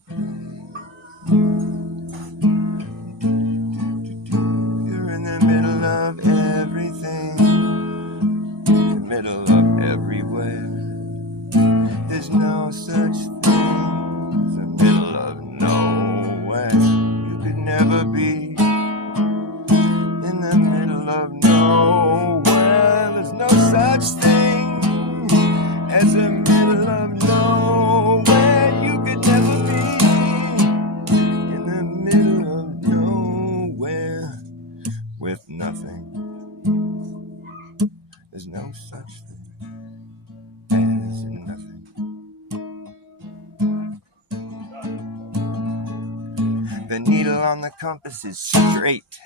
You're in the middle of everything, in the middle of everywhere. There's no such thing as the middle of nowhere. You could never be in the middle of nowhere. There's no such thing as the middle of nowhere. You could never be in the middle of nowhere with nothing. There's no such thing as nothing. The needle on the compass is straight,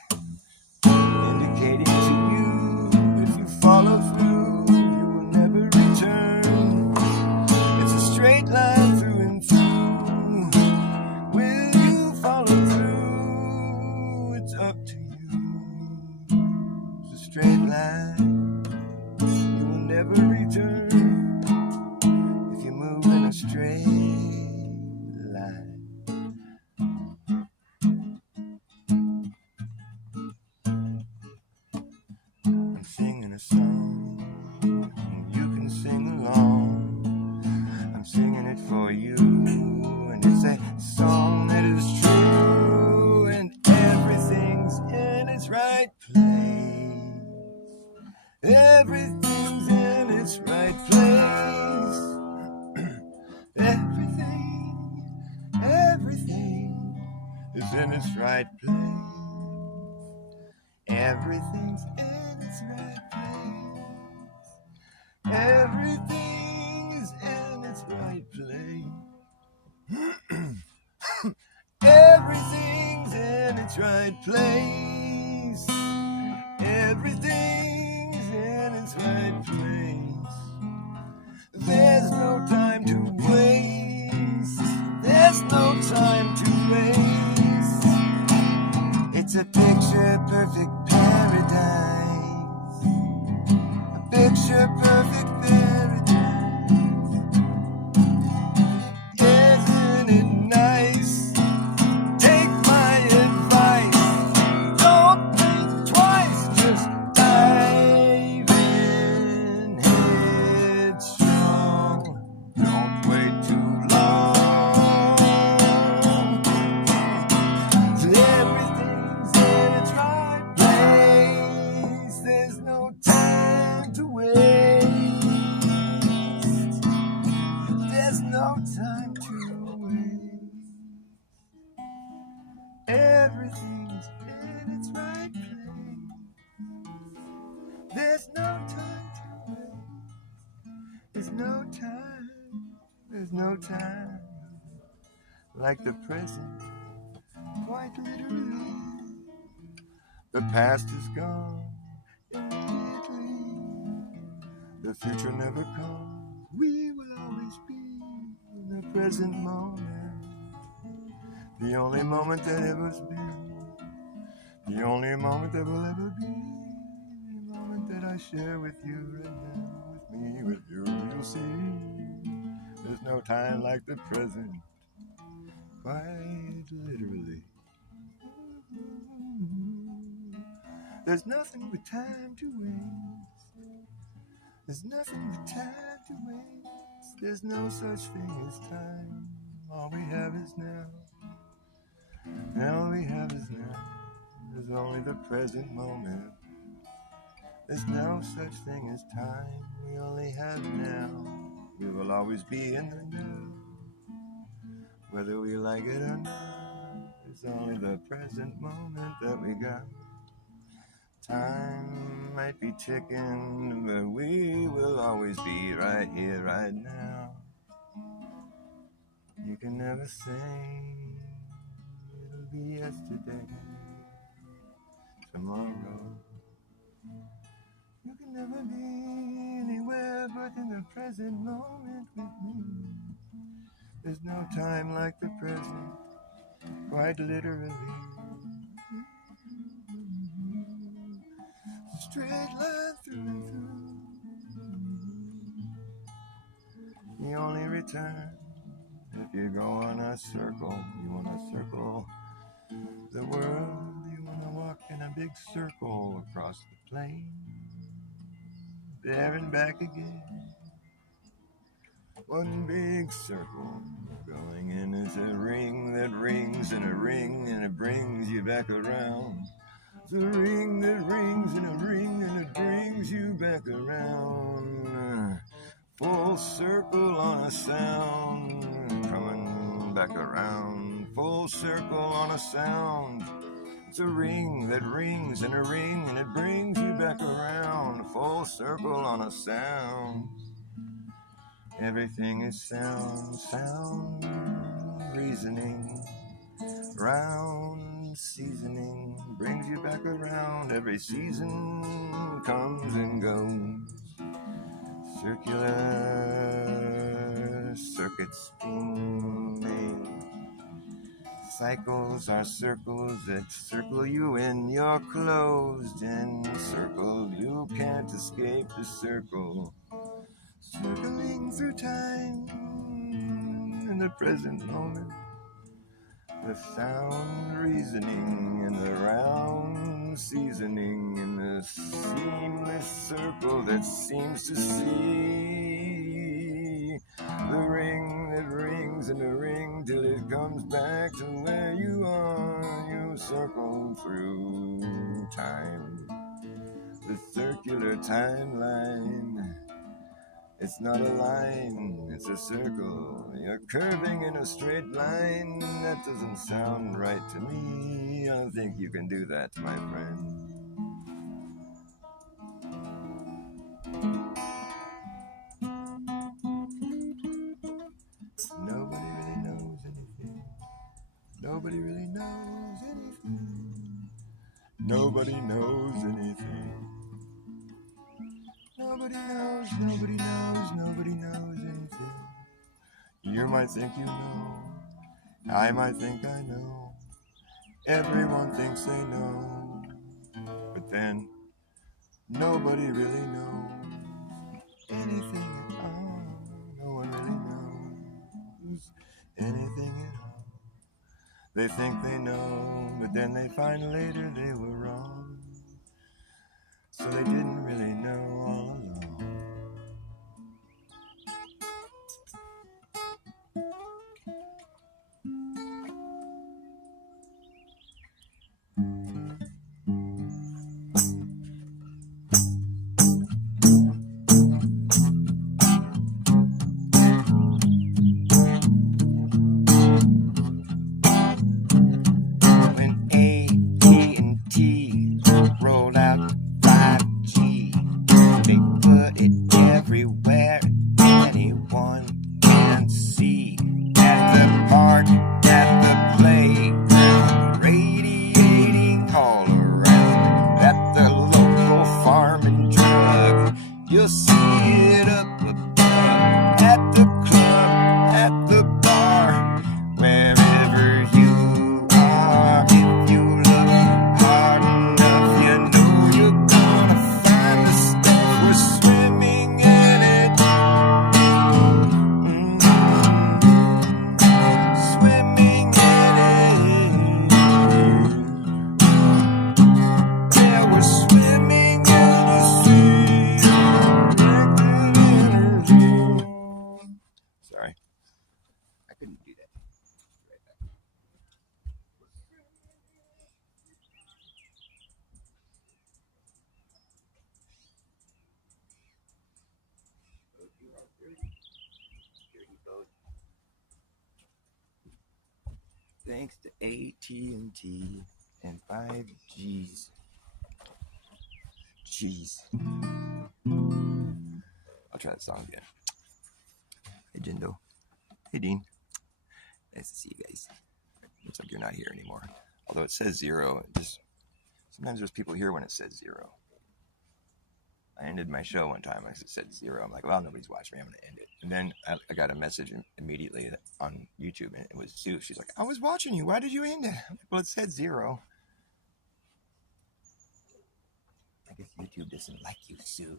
indicating to you if you follow through, you will never return. It's a straight line through and through. Will you follow through? It's up to you. It's a straight line. You will never return if you move in a straight line. I'm singing a song, and you can sing along. I'm singing it for you, and it's a song that is true, and everything's in its right place. Everything's in its right place. Everything is in its right place. Everything's in its right place. Everything is in its right place. Everything's in its right place. Everything's in its right place. There's no time to waste. There's no time to waste. It's a picture perfect paradise. A picture perfect paradise. Isn't it nice? Take my advice. Don't think twice. Just dive in headstrong. Don't wait too long. So everything's in its right place. There's no time to waste. There's no time to waste. Everything's in its right place. There's no time to waste. There's no time. There's no time like the present, quite literally. The past is gone immediately. The future never comes. We will always be in the present moment. The only moment that ever's been. The only moment that will ever be. The moment that I share with you right now. With me, with you, you'll see. There's no time like the present. Quite literally. There's nothing but time to waste. There's nothing but time to waste. There's no such thing as time. All we have is now. And all we have is now. There's only the present moment. There's no such thing as time. We only have now. We will always be in the now. Whether we like it or not, it's only the present moment that we got. Time might be ticking, but we will always be right here, right now. You can never say it'll be yesterday, tomorrow. You can never be anywhere but in the present moment with me. There's no time like the present, quite literally. Straight line through and through. The only return If you go on a circle, you want to circle the world. You want to walk in a big circle across the plain, there and back again. One big circle. Going in is a ring that rings and a ring, and it brings you back around. It's a ring that rings and a ring, and it brings you back around. Full circle on a sound, coming back around. Full circle on a sound. It's a ring that rings and a ring, and it brings you back around. Full circle on a sound. Everything is sound, sound, reasoning, round, seasoning, brings you back around. Every season comes and goes. Circular circuits spinning. Cycles are circles that circle you in. You're closed in circle. You can't escape the circle. Circling through time in the present moment. The sound reasoning in the round seasoning in the seamless circle that seems to see the ring that rings in the ring till it comes back to where you are. You circle through time, the circular timeline. It's not a line, it's a circle. You're curving in a straight line. That doesn't sound right to me. I don't think you can do that, my friend. Nobody really knows anything. Nobody really knows anything. Nobody knows anything. Nobody knows, nobody knows, nobody knows anything. You might think you know. I might think I know. Everyone thinks they know. But then, nobody really knows anything at all. No one really knows anything at all. They think they know, but then they find later they were wrong. So they didn't really know all along. Rolled out 5G. They put it everywhere, anyone can see. At the park, at the playground, radiating all around. At the local farm and drug, you'll see it up above. At the club, at the bar, wherever you are. If you look hard enough, you know you're gonna find the stuff. We're swimming in it. Swimming in it. Yeah, we're swimming in a sea of energy. Sorry, I couldn't do that. Right back. Thanks to AT&T and 5Gs. Jeez. I'll try that song again. Hey, Jindo. Hey, Dean. Nice to see you guys. Looks like you're not here anymore. Although it says 0, sometimes there's people here when it says 0. I ended my show one time because it said 0. I'm like, well, nobody's watching me. I'm going to end it. And then I got a message immediately on YouTube, and it was Sue. She's like, I was watching you. Why did you end it? I'm like, well, it said 0. I guess YouTube doesn't like you, Sue.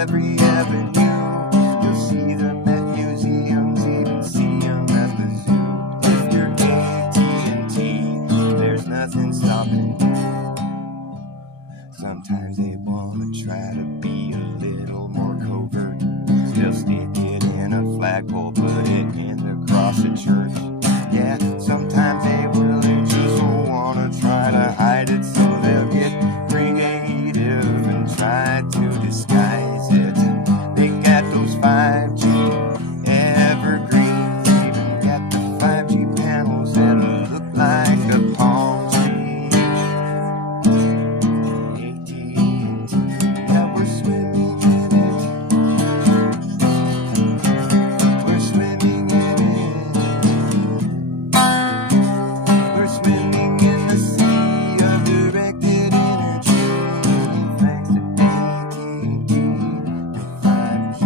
every avenue. You'll see them at museums, even see them at the zoo. If you're AT&T, there's nothing stopping you. Sometimes they want to try to be a little more covert. They'll stick it in a flagpole, put it in the cross at church. Yeah, sometimes they really just want to try to hide it, so they'll get creative and try to disguise it. They got those 5G evergreens, even got the 5G panels that look like a palm tree. AT&T, yeah, we're swimming in it. We're swimming in it. We're swimming in the sea of directed energy, thanks to AT&T and 5G.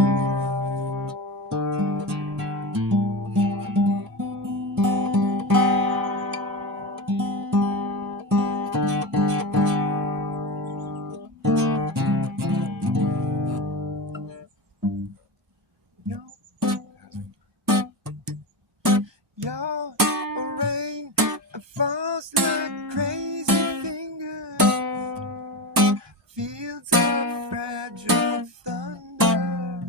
Y'all, rain falls like crazy fingers. Fields of fragile thunder,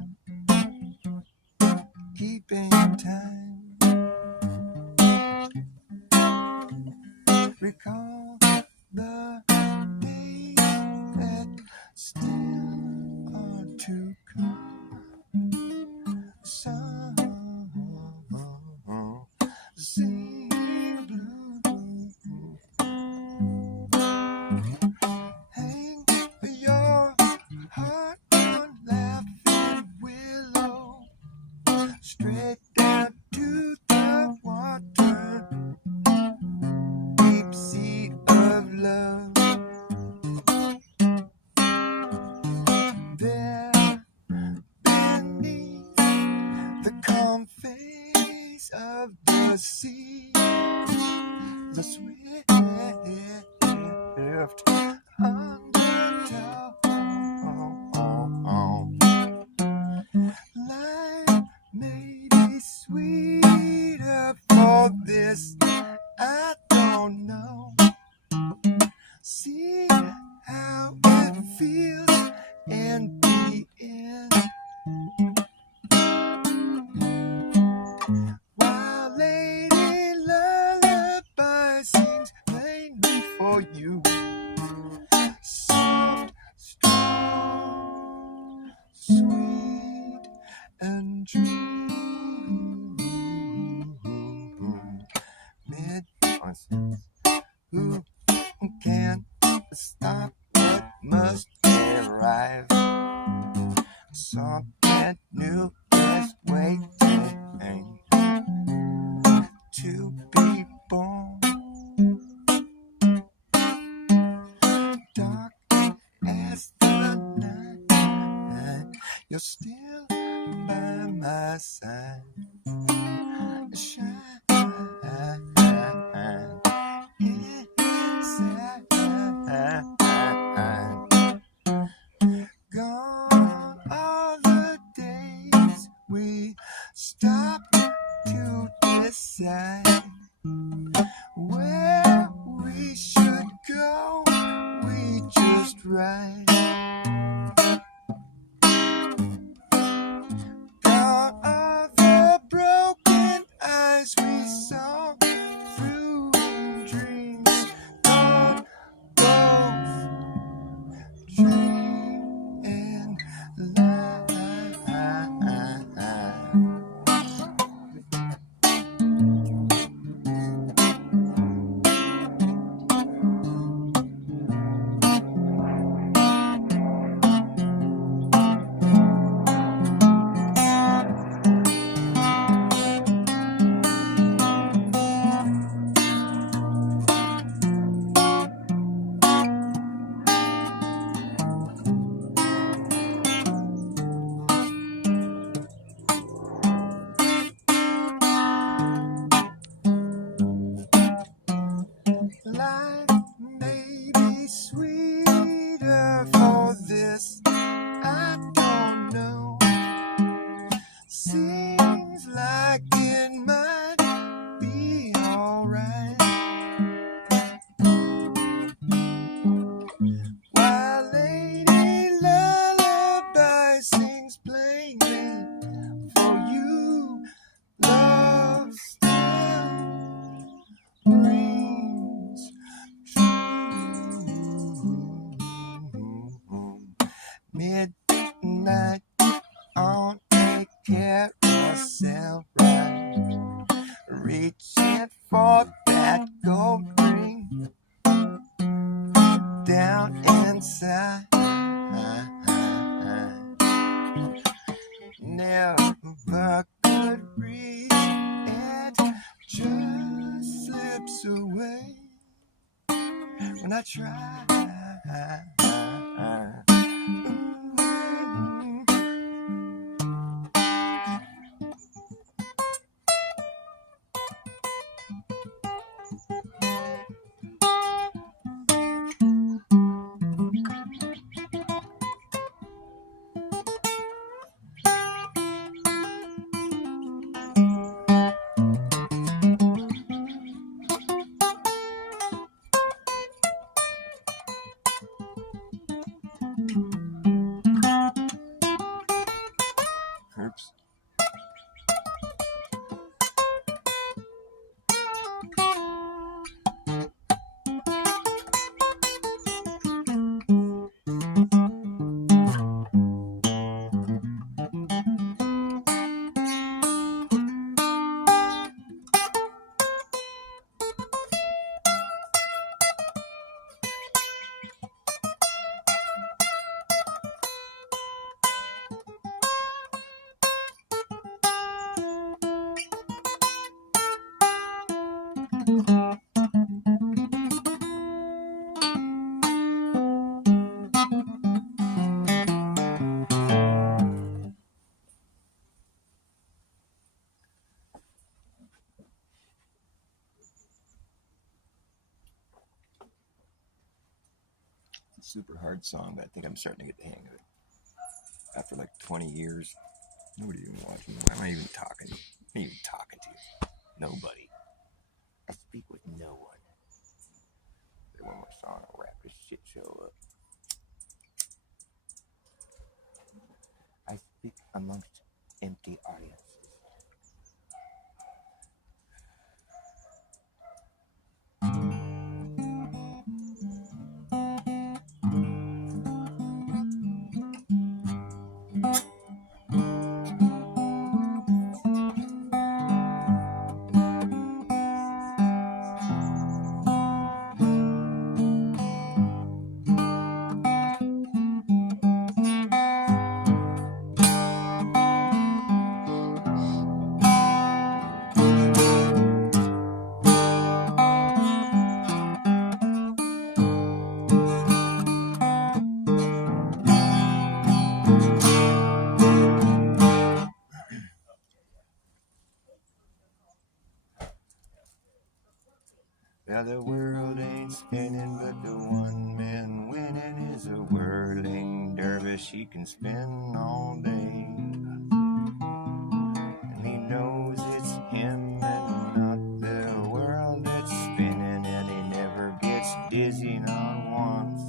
keeping time. Recall the days that still are to come. Sun, sea blue. Hang your heart on laughing willow, straight down to the water, deep sea of love. There beneath the calm face of the sea, the swift undertow. Life may be sweeter for this, I don't know. See how it feels in the end. While Lady Lullaby sings plainly for you, soft, strong, sweet, and true. Who can't stop what must arrive? Something new is waiting to be born. Dark as the night, you're still by my side. Shine inside. Gone are the days we stop to decide where we should go. We just ride. Gone are the broken eyes night on a carousel ride, reaching for that gold ring down inside. Never could reach it, just slips away when I try. Oops. Super hard song, but I think I'm starting to get the hang of it. After like 20 years, nobody even watching. Why am I even talking? Who am I even talking to? Nobody. I speak with no one. Say one more song, I'll wrap this shit show up. I speak amongst empty audiences. Now the world ain't spinning, but the one man winning is a whirling dervish. He can spin all day, and he knows it's him and not the world that's spinning, and he never gets dizzy not once.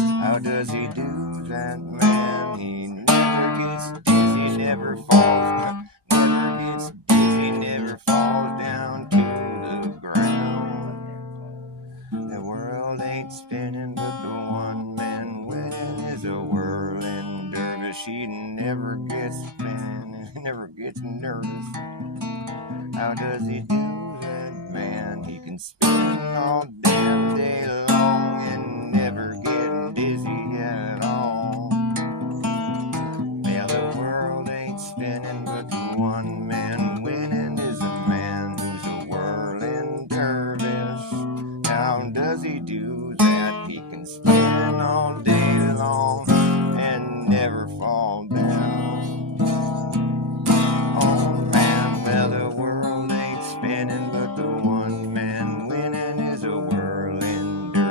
How does he do that, man? He never gets dizzy, never falls, never gets dizzy, never falls down to the ground. The world ain't spinning, but the one man winning is a whirling dervish. He never gets spinning, never gets nervous. How does he do that, man? He can spin all damn day long and never get dizzy at all. Yeah, the world ain't spinning, but the one man winning is a man who's a whirling dervish. How does he do that? He can spin all day long and never fall down. Oh man, well the world ain't spinning, but the one man winning is a whirling dervish.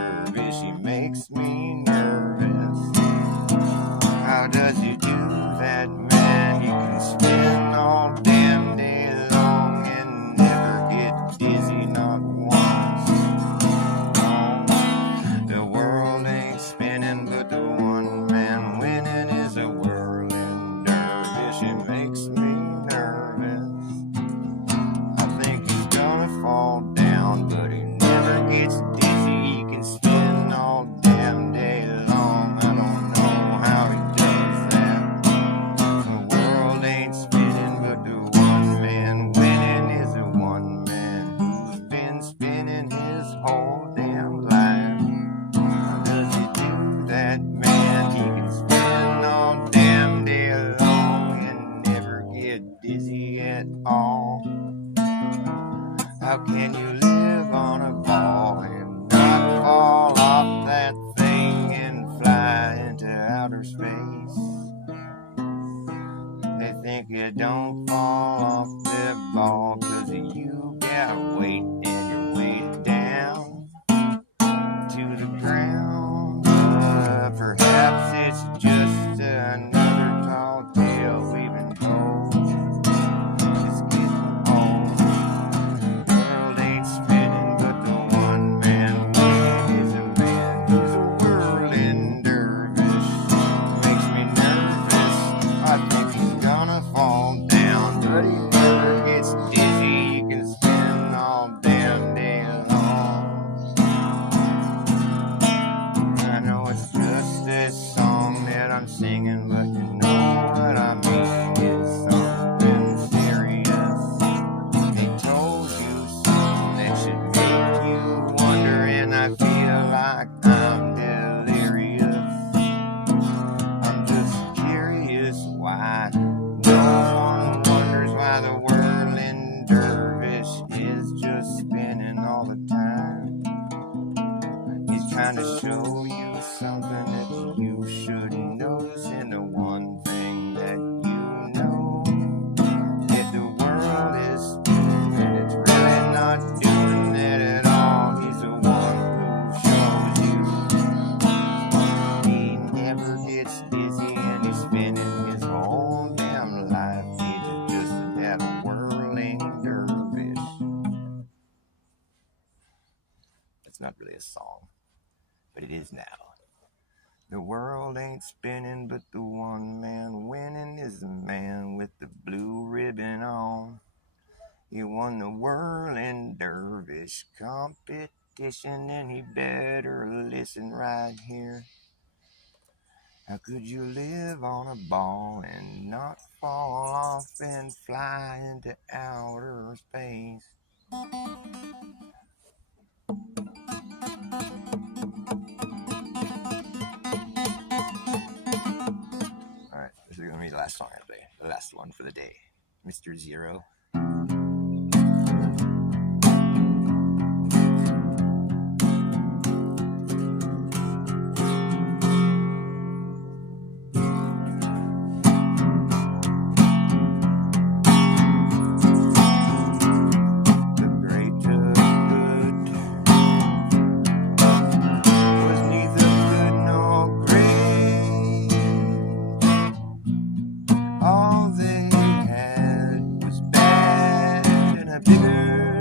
can you live on a ball and not fall off that thing and fly into outer space? They think you don't fall off that ball 'cause you got weight and you're weighted down to the ground. Perhaps it's just another tall tale we've been told. It's getting old. The world ain't spinning, but the one man winning is a man who's a whirling dervish. Makes me nervous. I think he's gonna fall down, but he never gets dizzy. He can spin all damn day long. I know it's just this song that I'm singing, but you know what I mean is something serious. They told you something that should make you wonder, and I feel like I'm delirious. I'm just curious why no one wonders why the whirling dervish is just spinning all the time. He's trying to show you something that you should notice, and the one thing that you know, that the world is spinning and it's really not doing that at all. He's the one who shows you he never gets dizzy and he's spinning his whole damn life. He's just that whirling dervish. It's not really a song, but it is now. The world ain't spinning, but the one man winning is the man with the blue ribbon on. He won the whirling dervish competition, and he better listen right here. How could you live on a ball and not fall off and fly into outer space? Alright, this is going to be the last song I play. The last one for the day. Mr. Zero. The greater good was neither good nor great. All they had was bad and a bigger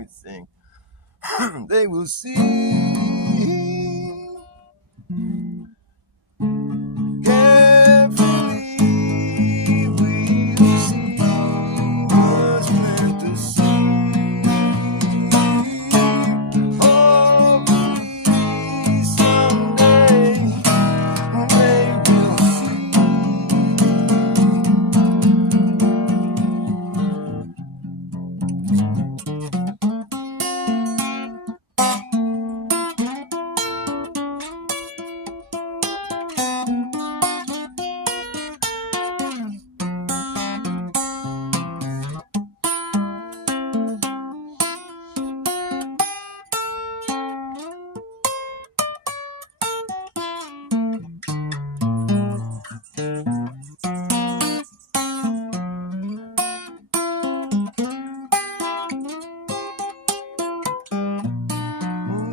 everything. They will see. Carefully we'll see what's meant to see. Hopefully someday they will see.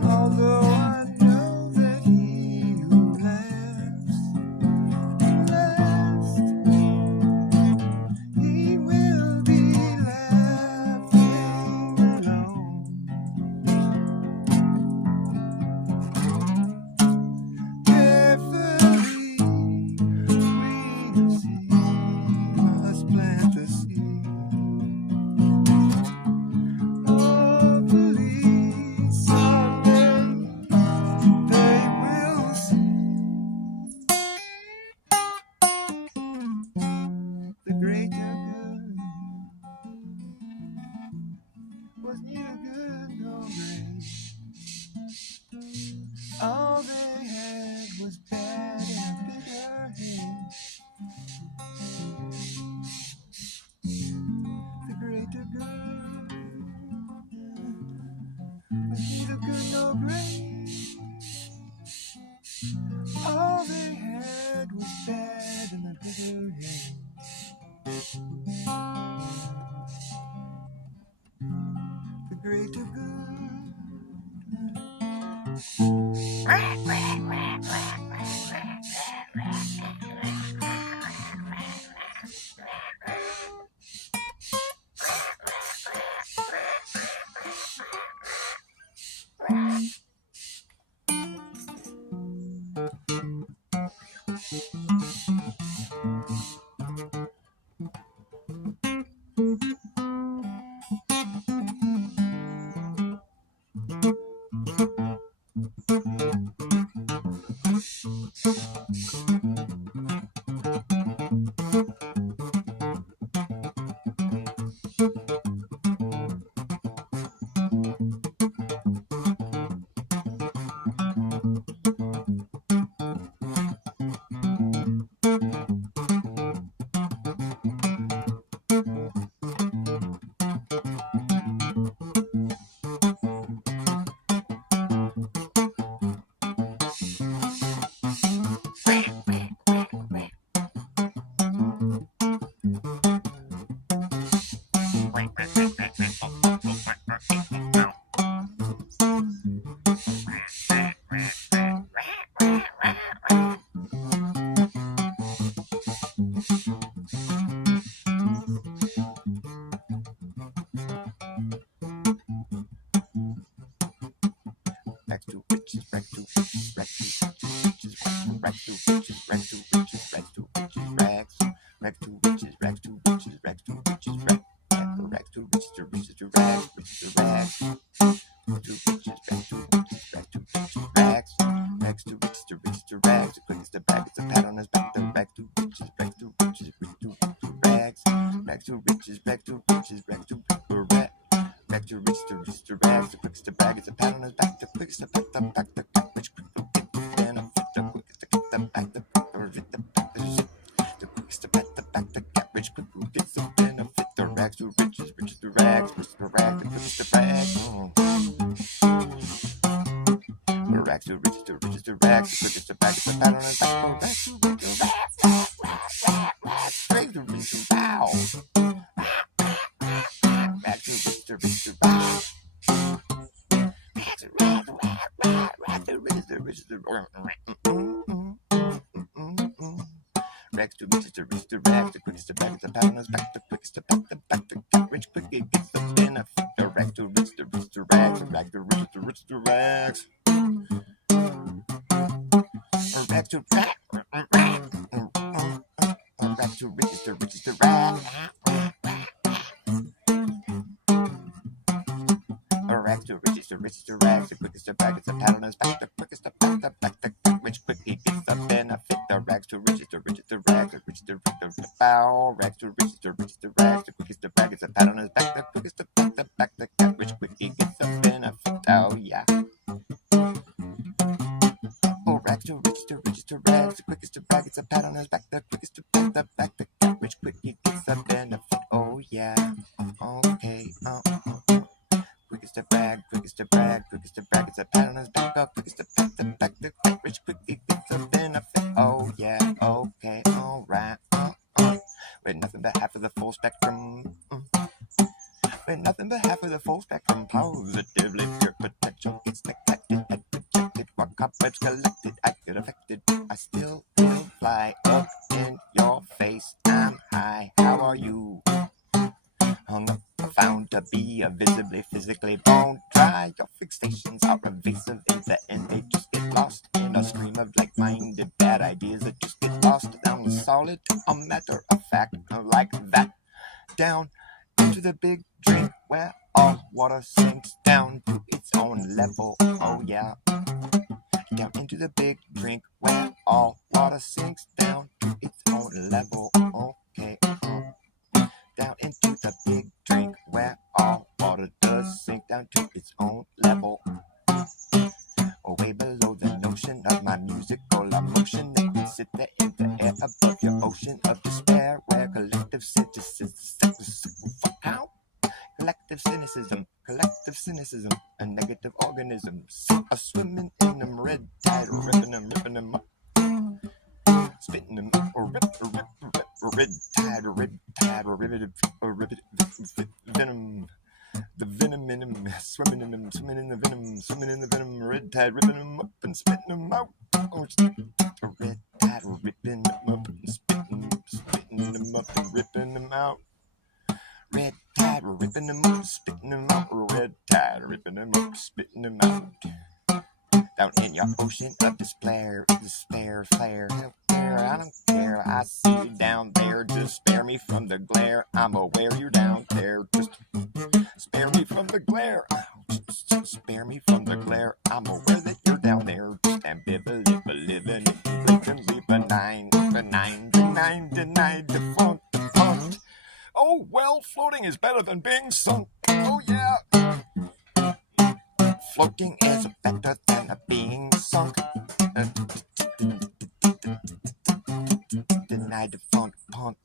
Although I know that he who laughs last, he will be laughing alone. Carefully we'll see, must plant the seed. Hopefully someday they will see. The greater good was neither good nor great. All they had was bad and bitter hate. The greater good was neither good nor great. All they had was bad and a bitter hate. The greater good. Back to riches, back to riches, back to riches, back to riches, back to riches, back to riches, rags, back to riches, back to riches, back to riches, back to riches, to riches, to rags, riches to rags, to riches, back to riches, back to riches, rags, rags to riches, to riches, to rags. The quickest the bag, it's a pat on his back. The back to riches, back to riches, back to rags, back to riches, back to riches, back to rags. Back to riches, to riches, to rags. The quickest the bag, it's a pat on his back. The quickest the back, the back, the rich quick to get the benefit. The quickest to get the back, the back, the back, the quickest to back, the back, the get rich quick who gets the benefit. The rags to riches, riches to rags, riches to rags, the quickest to bag. The rags to riches, to riches, to rags. The quickest to bag, it's a pat on his back. The rags to riches, rags, rags to riches, to bow. Back to riches, to riches, to rags. Rags to riches, to riches, to rags. The quickest to bag, it's a pat on his back. The quickest to back, the back, the get rich quick, it gets the benefit. The rags to riches, to riches, to rags, rags to riches to riches to rags. Rags to rags, rags to riches to rags. Rags to riches to rags. The quickest to bag is the paddle on his back. The quickest to back the which quick he gets the benefit. The rags to riches to rags. The riches to bow. Rags to riches to rags. The quickest to bag is the paddle on his back. The quickest to back the cat which quick he gets the benefit. Oh yeah. Oh, rags to rags. The quickest to bag is the paddle on his back. The quickest to back the cat which quick he gets the benefit. Oh yeah. Okay. Quickest to brag, quickest to brag, quickest to brag, it's a pat on his back, quickest to pat the back, the quick rich quick he gets a benefit. Oh yeah, okay, alright, with nothing but half of the full spectrum, with nothing but half of the full spectrum, positively pure potential gets neglected, and projected, what cobwebs collected, I get affected, I still will fly up in your face, I'm high, how are you? Hung up, found to be a visibly, physically bone dry. Your fixations are evasive in the end. They just get lost in a stream of like-minded bad ideas that just get lost down the solid. A matter of fact, like that. Down into the big drink where all water sinks down to its own level. Oh yeah. Down into the big drink where all water sinks down to its own level. Okay. Down into the big drink where all water does sink down to its own level. Way below the notion of my musical emotion that can sit there in the air above your ocean of despair where collective cynicism, a negative organism, a swimming in them red tide, ripping them up. Spitting them up, or red tide, riveted venom. The venom in them, swimming in the venom, red tide, ripping them up and spitting them out. Oh, a red tide, ripping them up and spitting them up and ripping them out. Red tide, ripping them up, spitting them out. Red tide, ripping them up, spitting them out. Down in your ocean of despair, flare. I don't care, I see you down there. Just spare me from the glare. I'm aware you're down there. Just spare me from the glare. Just spare me from the glare. I'm aware that you're down there. Just ambivalent, living blatantly benign, denied, defunct. Oh well, floating is better than being sunk. Oh yeah. Floating is better than being sunk. Denied, defunct, punk.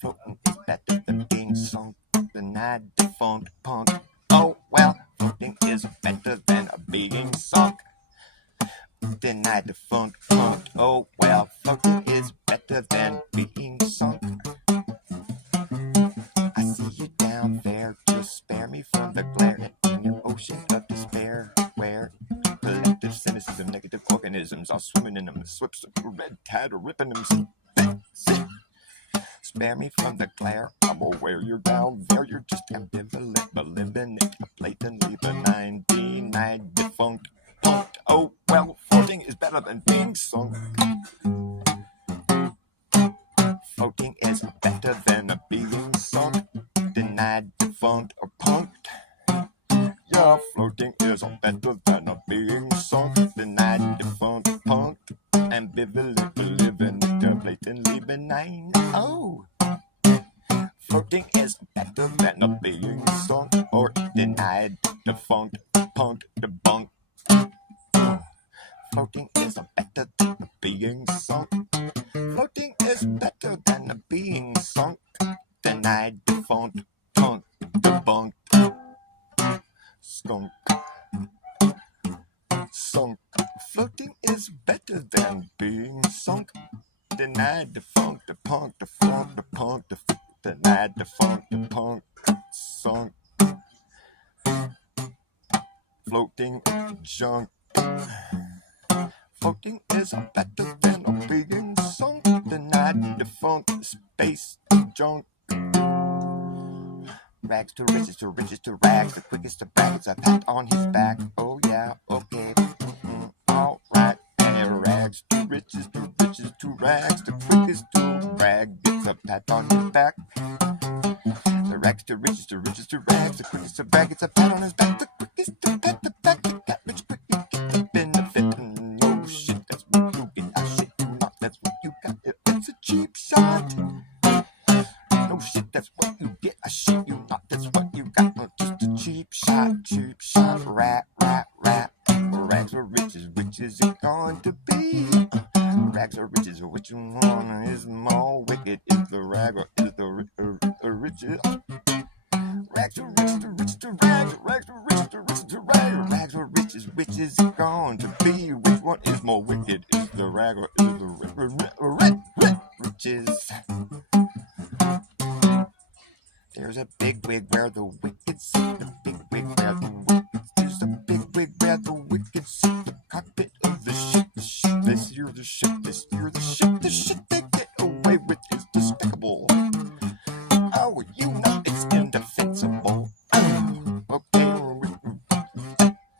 Floating is better than being sunk. Denied, defunct, punk. Oh well, floating is better than being sunk. Denied, defunct, punk. Oh well, floating is better than being sunk. I see you down there. Just spare me from the glare in your ocean of despair, where collective cynicism, negative organisms are swimming in them. Swips of red tide, ripping them. Spare me from the glare. I'm aware you're down there. You're just ambivalent, malignant, blatantly benign, denied, defunct, punked. Oh well, floating is better than being sunk. Floating is better than being sunk. Denied, defunct, or punked. Yeah, floating is better than being sunk. Denied, defunct, punked. Ambivalent, living, blatantly benign. Oh, floating is better than being sunk or denied, defunct, punked, debunked. Floating is better than being sunk. Floating is better than being sunk, denied, defunct, punked, debunked. Skunk. Sunk. Floating is better than being sunk. Denied, defunct, debunked, defunct, denied, defunct, debunked, sunk. Floating junk. Floating is better than being sunk. Denied, defunct, space junk. rags to riches to rags. The quickest to brag, it's a pat on his back. Oh yeah, okay. Alright. Hey, rags to riches to rags. The quickest to brag, it's a pat on his back. The rags to riches to rags. The quickest to brag, it's a pat on his back. The quickest to pat the back, the cat rich quick, you get the benefit. Oh shit, that's what you get. I shit you not, that's what you got. It's a cheap shot. No shit, that's what you get. I shit you not, that's what you got. Just a cheap shot, rat. Rags or riches, which is it going to be? Rags or riches, which one is more wicked? Is the rag or is the riches? Rags or riches to rags, rags or riches to rags, rags or riches, which is it going to be? Which one is more wicked? Is the rag or is the riches? There's a big wig where the wicked sit, the big wig where the wicked. There's a big wig where the wicked sit, the cockpit of the ship, This year the ship, the shit they get away with is despicable. Oh, you know it's indefensible. Okay,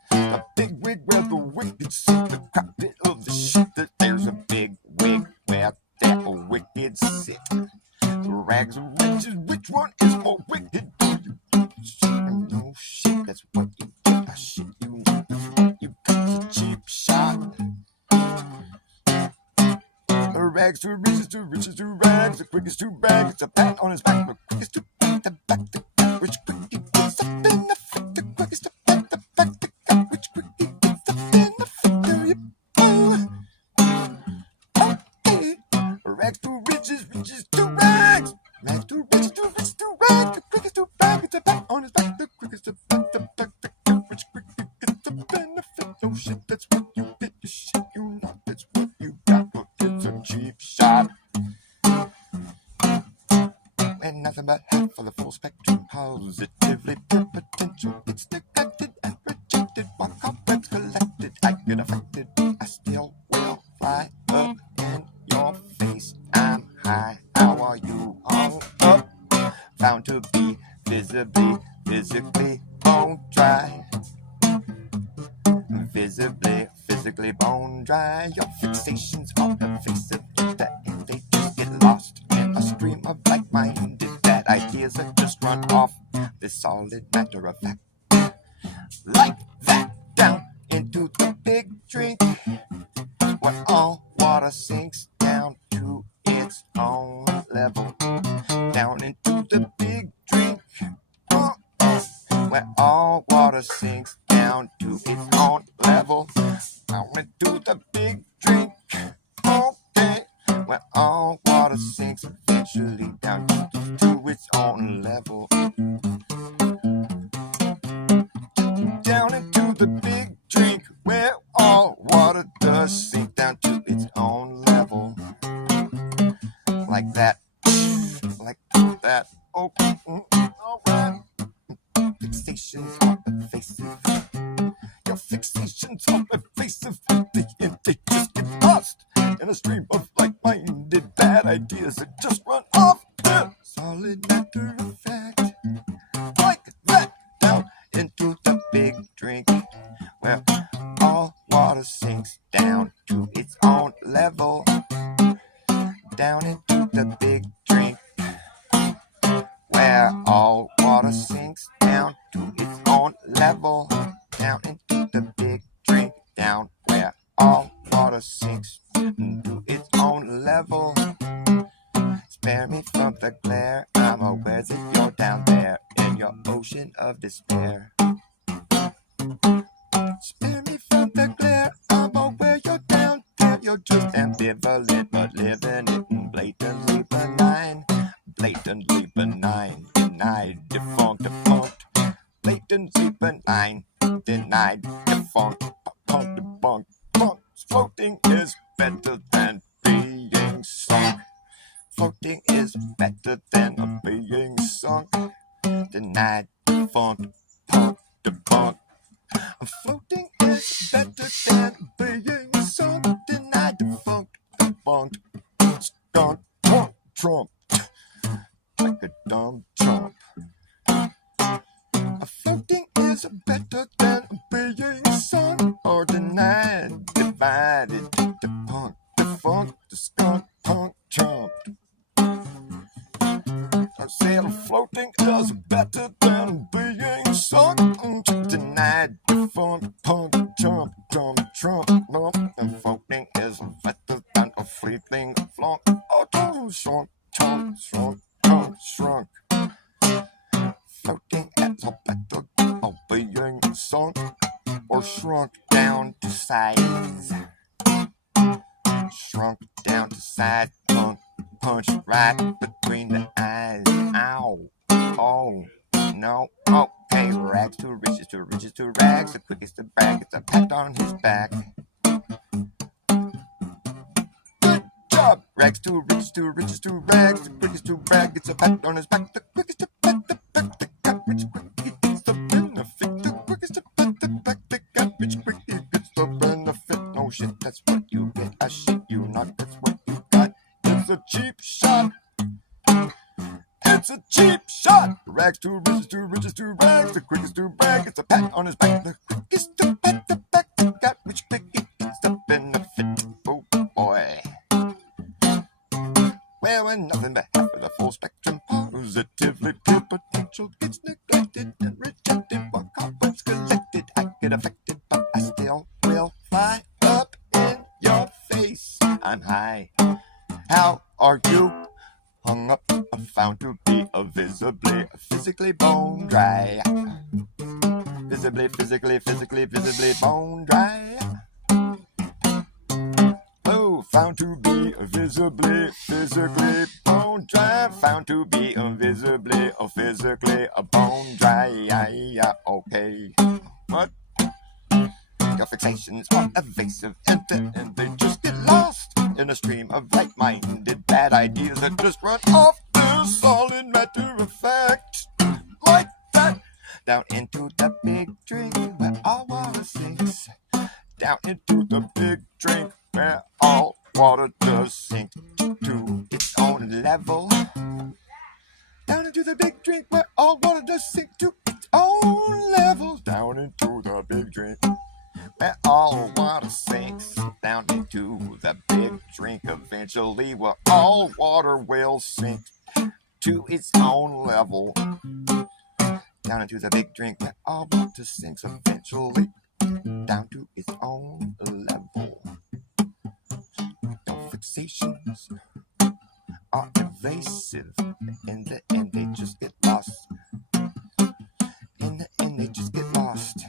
the big wig where the wicked sit, the cockpit of the ship. There's a big wig where that wicked sit. Rags and riches, which one is more wicked? No shit, that's what you get. I shit you not, that's what you got. It's a cheap shot. Rags to riches to rags. The quickest to brag, it's a pat on his back. The quickest to pat the back, the cat which quickly gets the benefit. The quickest to pat the back, the cat which quickly gets the benefit. There you go. Okay. Rags to riches to rags. Rags to riches to rags. The quickest to brag, it's a pat on his back. The quickest to pat the back, the cat which quickly gets the benefit. No shit, that's what you get. You shit you not, that's what you got. It's a cheap shot. And nothing but half for the full spectrum. Positively pure potential. It's neglected and rejected. While cobwebs collected, I get affected. I still will fly up in your face. I'm high. How are you hung up? Found to be visibly, physically bone dry. Physically bone dry. Your fixations on the face of you, that and they just get lost in a stream of like-minded bad ideas that just run off this solid matter of fact. Like that, down into the big drink, where all water sinks down to its own level. Down into the big drink, where all water sinks down to its own level. Down into the big drink, okay, where all water sinks eventually down to its own level. Down into the big drink, where all water does sink down to its own level. Like that, like that. Okay, alright. Fixations on the face of your fixations on the face of they just get lost in a stream of like-minded bad ideas that just run off the solid matter of fact. Like that, down into the big drink, where all water sinks down to its own level. Down into the big drink, where all water sinks down to its own level. Down into the big drink, down where all water sinks to its own level. Spare me from the glare, I'm aware that you're down there in your ocean of despair. Spare me from the glare, I'm aware you're down there. You're just ambivalent, but living it blatantly benign. Blatantly benign, denied, defunct, blatantly benign, denied, defunct, debunked. Floating is better than being sunk. Floating is better than being sunk. Denied, defunct, debunked. Floating is better than being sunk. Denied, defunct, debunked. Stunt, Trump. Like a dumb chump. better than being sung or denied, divided, the punk, the funk, the skunk, punk, chump. I said floating is better than being sunk, denied, the funk, punk, chump, chump, trump, lump, and floating is better than a fleeting flunk, oh, shrunk, chump, shrunk, chump, shrunk. Floating as a better than being sunk or shrunk down to size. Shrunk down to size, punk, punch right between the eyes. Ow, oh, no, okay. Rags to riches, to riches, to rags. The quickest to brag, it's a pat on his back. Good job. Rags to riches, to riches, to rags. The quickest to brag, it's a pat on his back. The quickest to pat the back, the got rich quick. He gets the benefit. The quickest to pat the back, the got rich quick. He gets the benefit. No shit, that's what you get. I shit you not, that's what you got. It's a cheap shot. It's a cheap shot. Rags to riches, to riches, to rags. The quickest to brag, it's a pat on his back. The quickest to pat the back, the got rich quick. He gets the benefit. Oh boy. Well, when nothing but half of the full spectrum positively pure potential gets neglected and rejected, what carbon's collected, I get affected, but I still will fly up in your face. I'm high. How are you? Hung up, found to be visibly, physically bone dry. Visibly, physically, visibly bone dry. Oh, found to be visibly, physically bone dry. Found to be visibly, physically bone dry. Yeah, okay. What? Your fixations are evasive and they just get lost in a stream of like-minded bad ideas that just run off the solid matter of fact. Like that. Down into the big drink where all water sinks. Down into the big drink where all water does sink to its own level. Down into the big drink where all water does sink to its own level. Down into the big drink where all water sinks. Down into the big drink eventually where all water will sink to its own level. Down into the big drink where all water sinks eventually down to its own level. Your fixations are evasive. In the end, they just get lost. In the end, they just get lost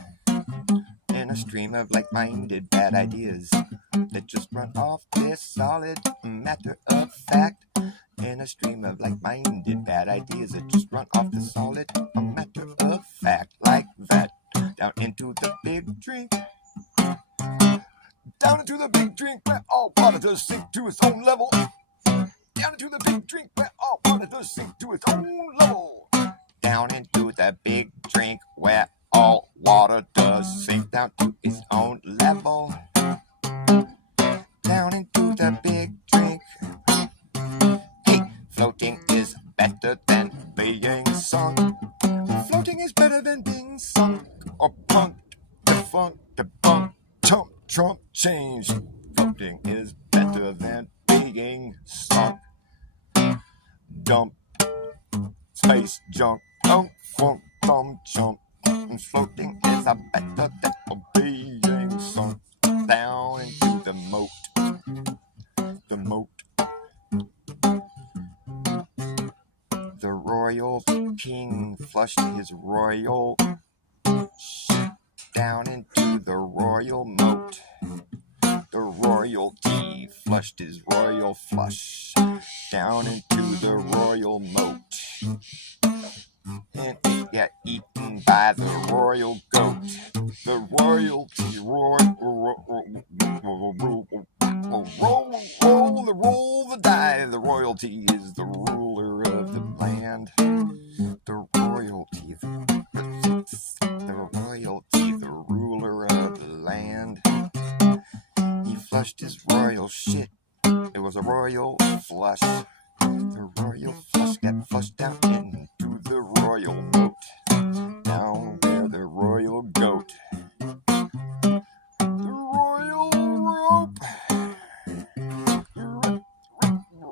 in a stream of like-minded bad ideas that just run off this solid matter of fact. In a stream of like-minded bad ideas that just run off the solid matter of fact. Like that. Down into the big drink. Down into the big drink where all water does sink to its own level. Down into the big drink where all water does sink to its own level. Down into the big drink where all water does sink down to its own level. Down into the big drink. Hey, floating is better than being sunk. Floating is better than being sunk or punked, defunct, debunked, chump, trump, change. Floating is better than being sunk. Dump, space junk, funk, thumb, chump. Floating is a better than being sunk down into the moat. The moat. The royal king flushed his royal shit down into the royal moat. The royalty flushed his royal flush down into the royal moat. And it got eaten by the royal goat. The royalty roll the die. The royalty is the ruler of the land. The royalty, the ruler of the land. He flushed his royal shit. It was a royal flush. The royal flush got flushed down into the royal moat. Down where the royal goat out. The royal rope.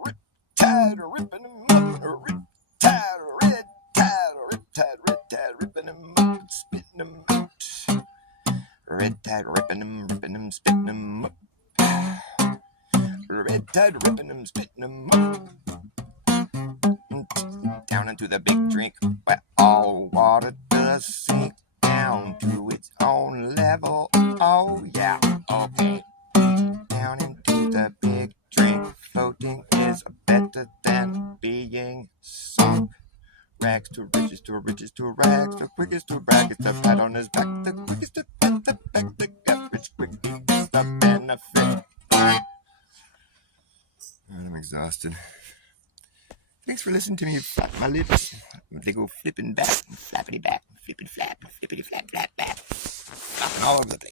Rip-tide, ripping him up. Rip-tide, red-tide, rip-tide, red-tide, ripping him up and spitting him out. Red tide ripping him, spitting him up. Red tide ripping him, spitting him up. Down into the big drink where all water does sink down to its own level. Oh yeah, okay. Down into the big drink, floating is better than being sunk. Rags to riches, to riches, to rags, the quickest to brag is the pat on his back, the quickest to pat the back, the get rich quick is the benefit. I'm exhausted. Thanks for listening to me flap my lips. They go flipping back, flappity back, flippity flap, flap, flopping all over the place.